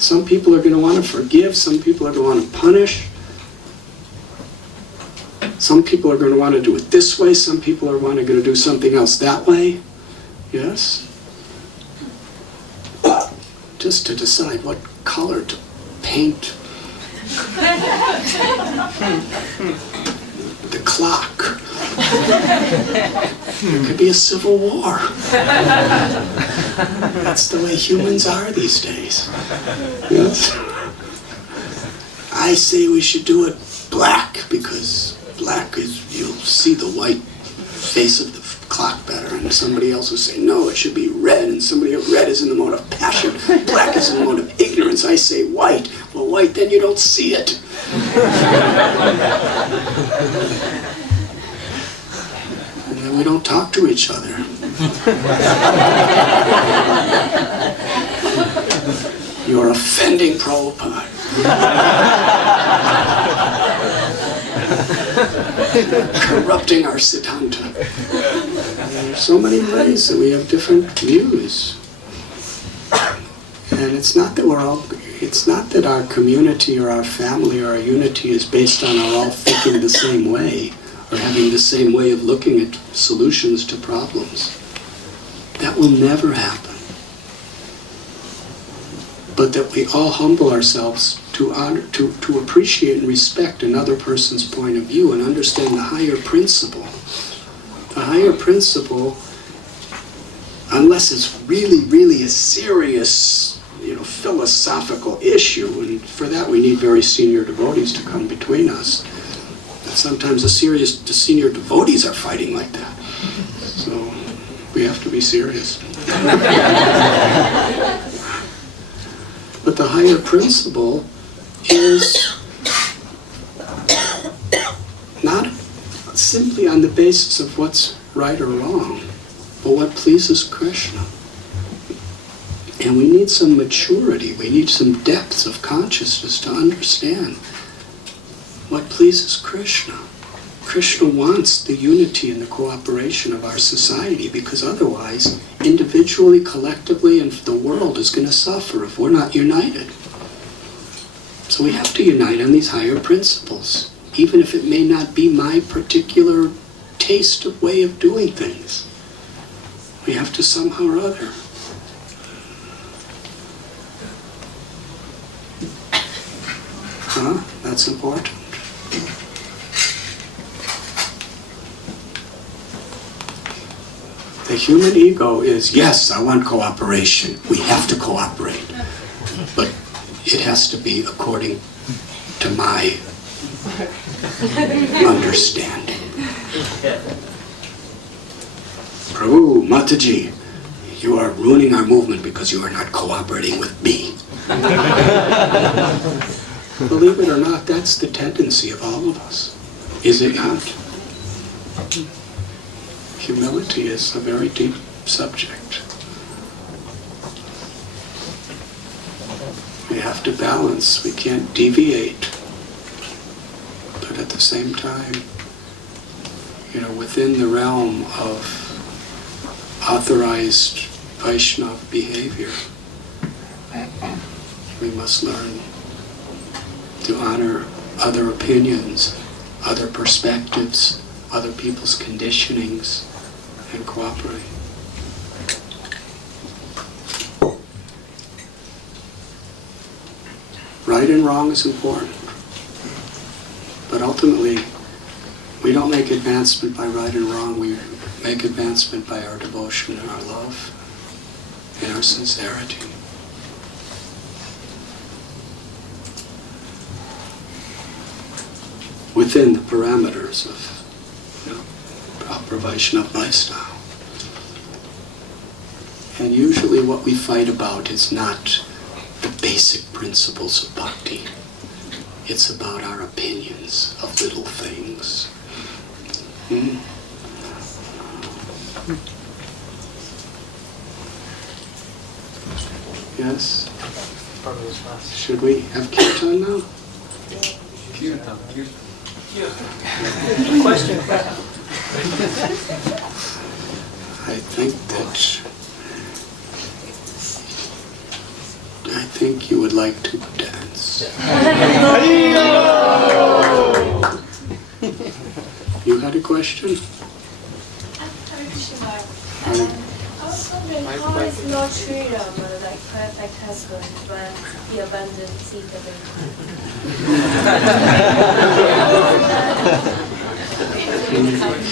Some people are going to want to forgive, some people are going to want to punish. Some people are going to want to do it this way, some people are going to do something else that way. Yes? Just to decide what color to paint the clock. There could be a civil war. That's the way humans are these days. Yes? I say we should do it black, because black is, you'll see the white face of the clock better, and somebody else will say, no, it should be red, and somebody else, red is in the mode of passion, black is in the mode of ignorance. I say white. Well, white, then you don't see it. And then we don't talk to each other. You're offending Prabhupada. Corrupting our Siddhanta. There's so many ways that we have different views. And it's not that our community or our family or our unity is based on our all thinking the same way or having the same way of looking at solutions to problems. That will never happen. But that we all humble ourselves to honor, to appreciate and respect another person's point of view and understand the higher principle. The higher principle, unless it's really, really a serious, philosophical issue, and for that we need very senior devotees to come between us. And sometimes the senior devotees are fighting like that. So we have to be serious. But the higher principle is not simply on the basis of what's right or wrong, but what pleases Krishna. And we need some maturity, we need some depth of consciousness to understand what pleases Krishna. Krishna wants the unity and the cooperation of our society, because otherwise, individually, collectively, and the world is going to suffer if we're not united. So we have to unite on these higher principles, even if it may not be my particular taste of way of doing things. We have to somehow or other. That's important. The human ego is, yes, I want cooperation. We have to cooperate. But it has to be according to my understanding. Prabhu, Mataji, you are ruining our movement because you are not cooperating with me. Believe it or not, that's the tendency of all of us. Is it not? Humility is a very deep subject. We have to balance. We can't deviate. But at the same time, within the realm of authorized Vaishnava behavior, we must learn to honor other opinions, other perspectives, other people's conditionings, and cooperate. Right and wrong is important, but ultimately we don't make advancement by right and wrong, we make advancement by our devotion and our love and our sincerity. Within the parameters of proper Vaishnava lifestyle. And usually what we fight about is not the basic principles of bhakti. It's about our opinions of little things. Yes? Should we have kirtan now? Kirtan. Question. I think you would like to dance. You had a question? I was wondering question, how is Lord Sri Rama like perfect husband when he abandoned Sita?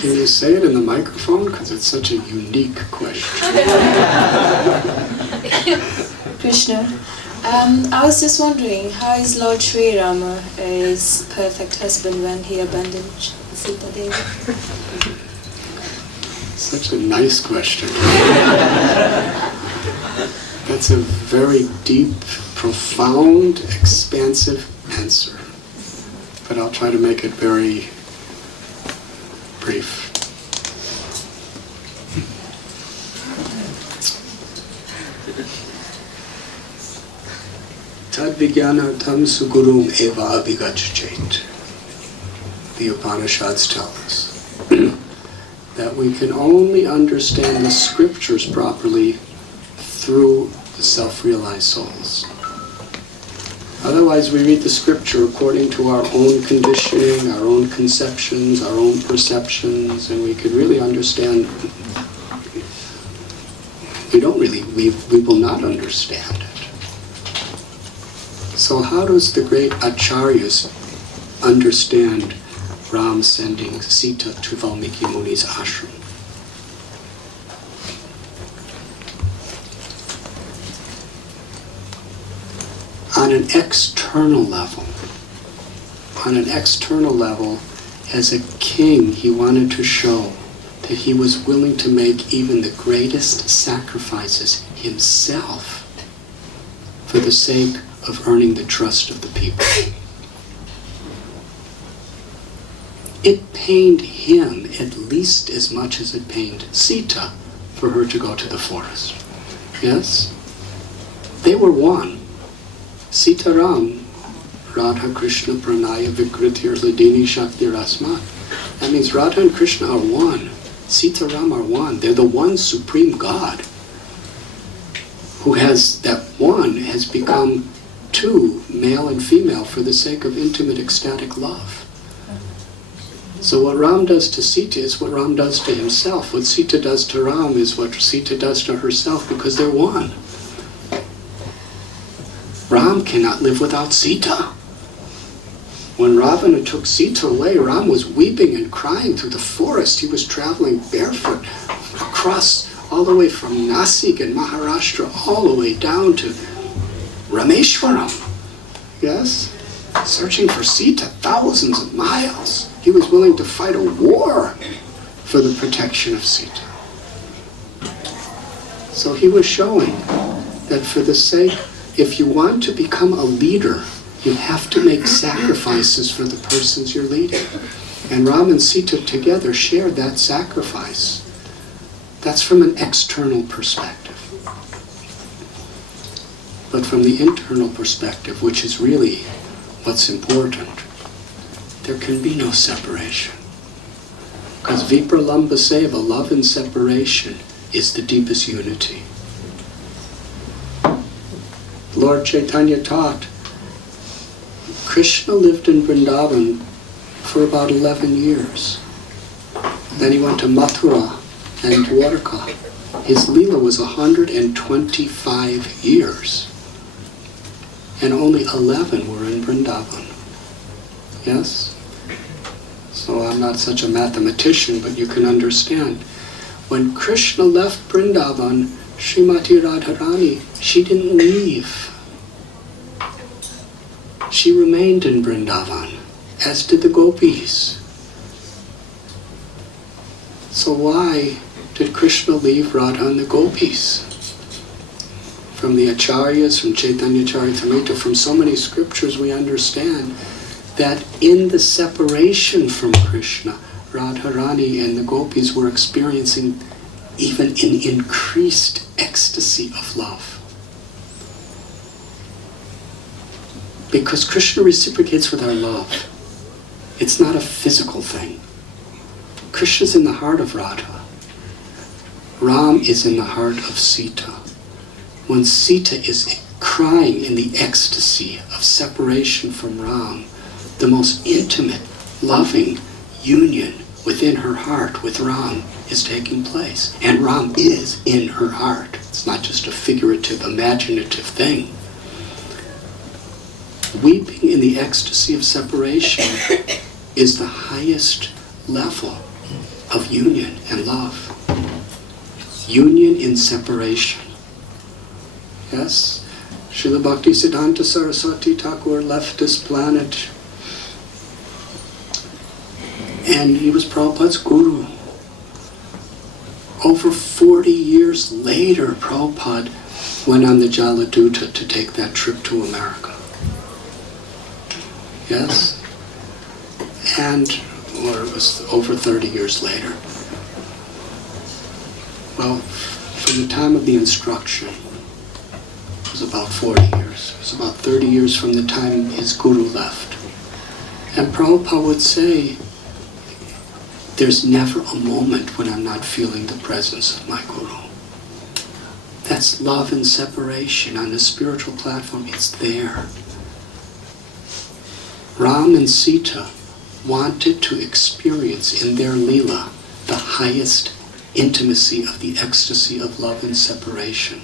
Can you say it in the microphone? Because it's such a unique question. Krishna, I was just wondering, how is Lord Sri Rama his perfect husband when he abandoned Sita Devi? Such a nice question. That's a very deep, profound, expansive answer. But I'll try to make it very brief. Tad vijnanartam sugurum eva abhigachet. The Upanishads tell us that we can only understand the scriptures properly through the self-realized souls. Otherwise, we read the scripture according to our own conditioning, our own conceptions, our own perceptions, and we could really understand. We will not understand it. So how does the great Acharyas understand Ram sending Sita to Valmiki Muni's ashram? On an external level, as a king, he wanted to show that he was willing to make even the greatest sacrifices himself for the sake of earning the trust of the people. It pained him at least as much as it pained Sita for her to go to the forest. Yes? They were one. Sita Ram, Radha Krishna Pranaya Vikritir Ladini Shakti Rasmat. That means Radha and Krishna are one. Sita Ram are one. They're the one supreme God who has, that one has become two, male and female, for the sake of intimate ecstatic love. So what Ram does to Sita is what Ram does to himself. What Sita does to Ram is what Sita does to herself, because they're one. Ram cannot live without Sita. When Ravana took Sita away, Ram was weeping and crying through the forest. He was traveling barefoot across all the way from Nasik in Maharashtra all the way down to Rameshwaram. Yes? Searching for Sita thousands of miles. He was willing to fight a war for the protection of Sita. So he was showing that for the sake, if you want to become a leader, you have to make sacrifices for the persons you're leading. And Ram and Sita together shared that sacrifice. That's from an external perspective. But from the internal perspective, which is really what's important, there can be no separation. Because Vipralamba Seva, love and separation, is the deepest unity. Lord Chaitanya taught, Krishna lived in Vrindavan for about 11 years. Then he went to Mathura and Dwarka. His Leela was 125 years. And only 11 were in Vrindavan. Yes? So I'm not such a mathematician, but you can understand. When Krishna left Vrindavan, Srimati Radharani, she didn't leave. She remained in Vrindavan, as did the gopis. So why did Krishna leave Radha and the gopis? From the Acharyas, from Chaitanya Charitamrita, from so many scriptures we understand that in the separation from Krishna, Radharani and the gopis were experiencing even an increased ecstasy of love. Because Krishna reciprocates with our love. It's not a physical thing. Krishna's in the heart of Radha. Ram is in the heart of Sita. When Sita is crying in the ecstasy of separation from Ram, the most intimate, loving union within her heart with Ram is taking place. And Ram is in her heart. It's not just a figurative, imaginative thing. Weeping in the ecstasy of separation is the highest level of union and love. Union in separation. Yes? Srila Bhaktisiddhanta Saraswati Thakur left this planet, and he was Prabhupada's guru. Over 40 years later, Prabhupada went on the Jaladuta to take that trip to America. Yes? And, or it was over 30 years later. Well, from the time of the instruction, it was about 40 years. It was about 30 years from the time his guru left. And Prabhupada would say, there's never a moment when I'm not feeling the presence of my guru. That's love and separation on the spiritual platform. It's there. Ram and Sita wanted to experience in their Leela the highest intimacy of the ecstasy of love and separation.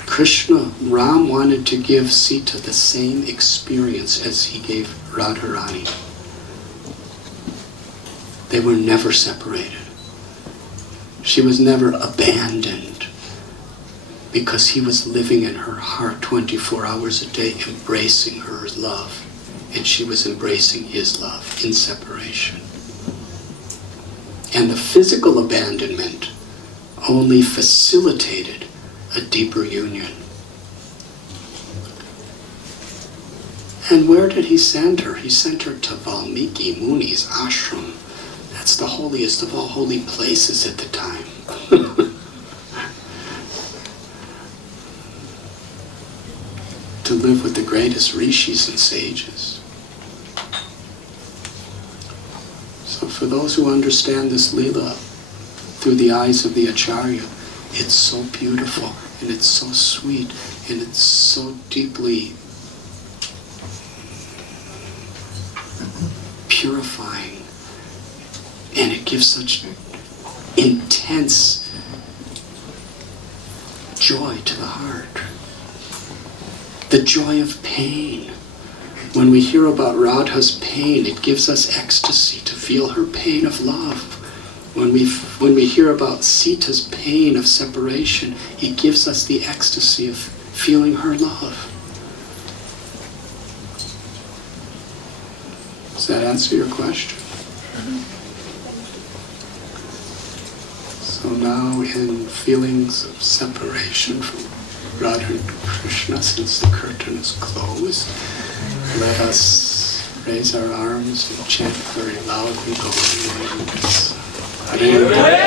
Krishna, Ram wanted to give Sita the same experience as he gave Radharani. They were never separated. She was never abandoned because he was living in her heart 24 hours a day, embracing her love, and she was embracing his love in separation. And the physical abandonment only facilitated a deeper union. And where did he send her? He sent her to Valmiki Muni's ashram. That's the holiest of all holy places at the time. To live with the greatest rishis and sages. So for those who understand this Leela through the eyes of the Acharya, it's so beautiful and it's so sweet and it's so deeply purifying, and it gives such intense joy to the heart. The joy of pain. When we hear about Radha's pain, it gives us ecstasy to feel her pain of love. When we hear about Sita's pain of separation, it gives us the ecstasy of feeling her love. Does that answer your question? So now in feelings of separation from Radha and Krishna, since the curtain is closed, let us raise our arms and chant very loudly, going in.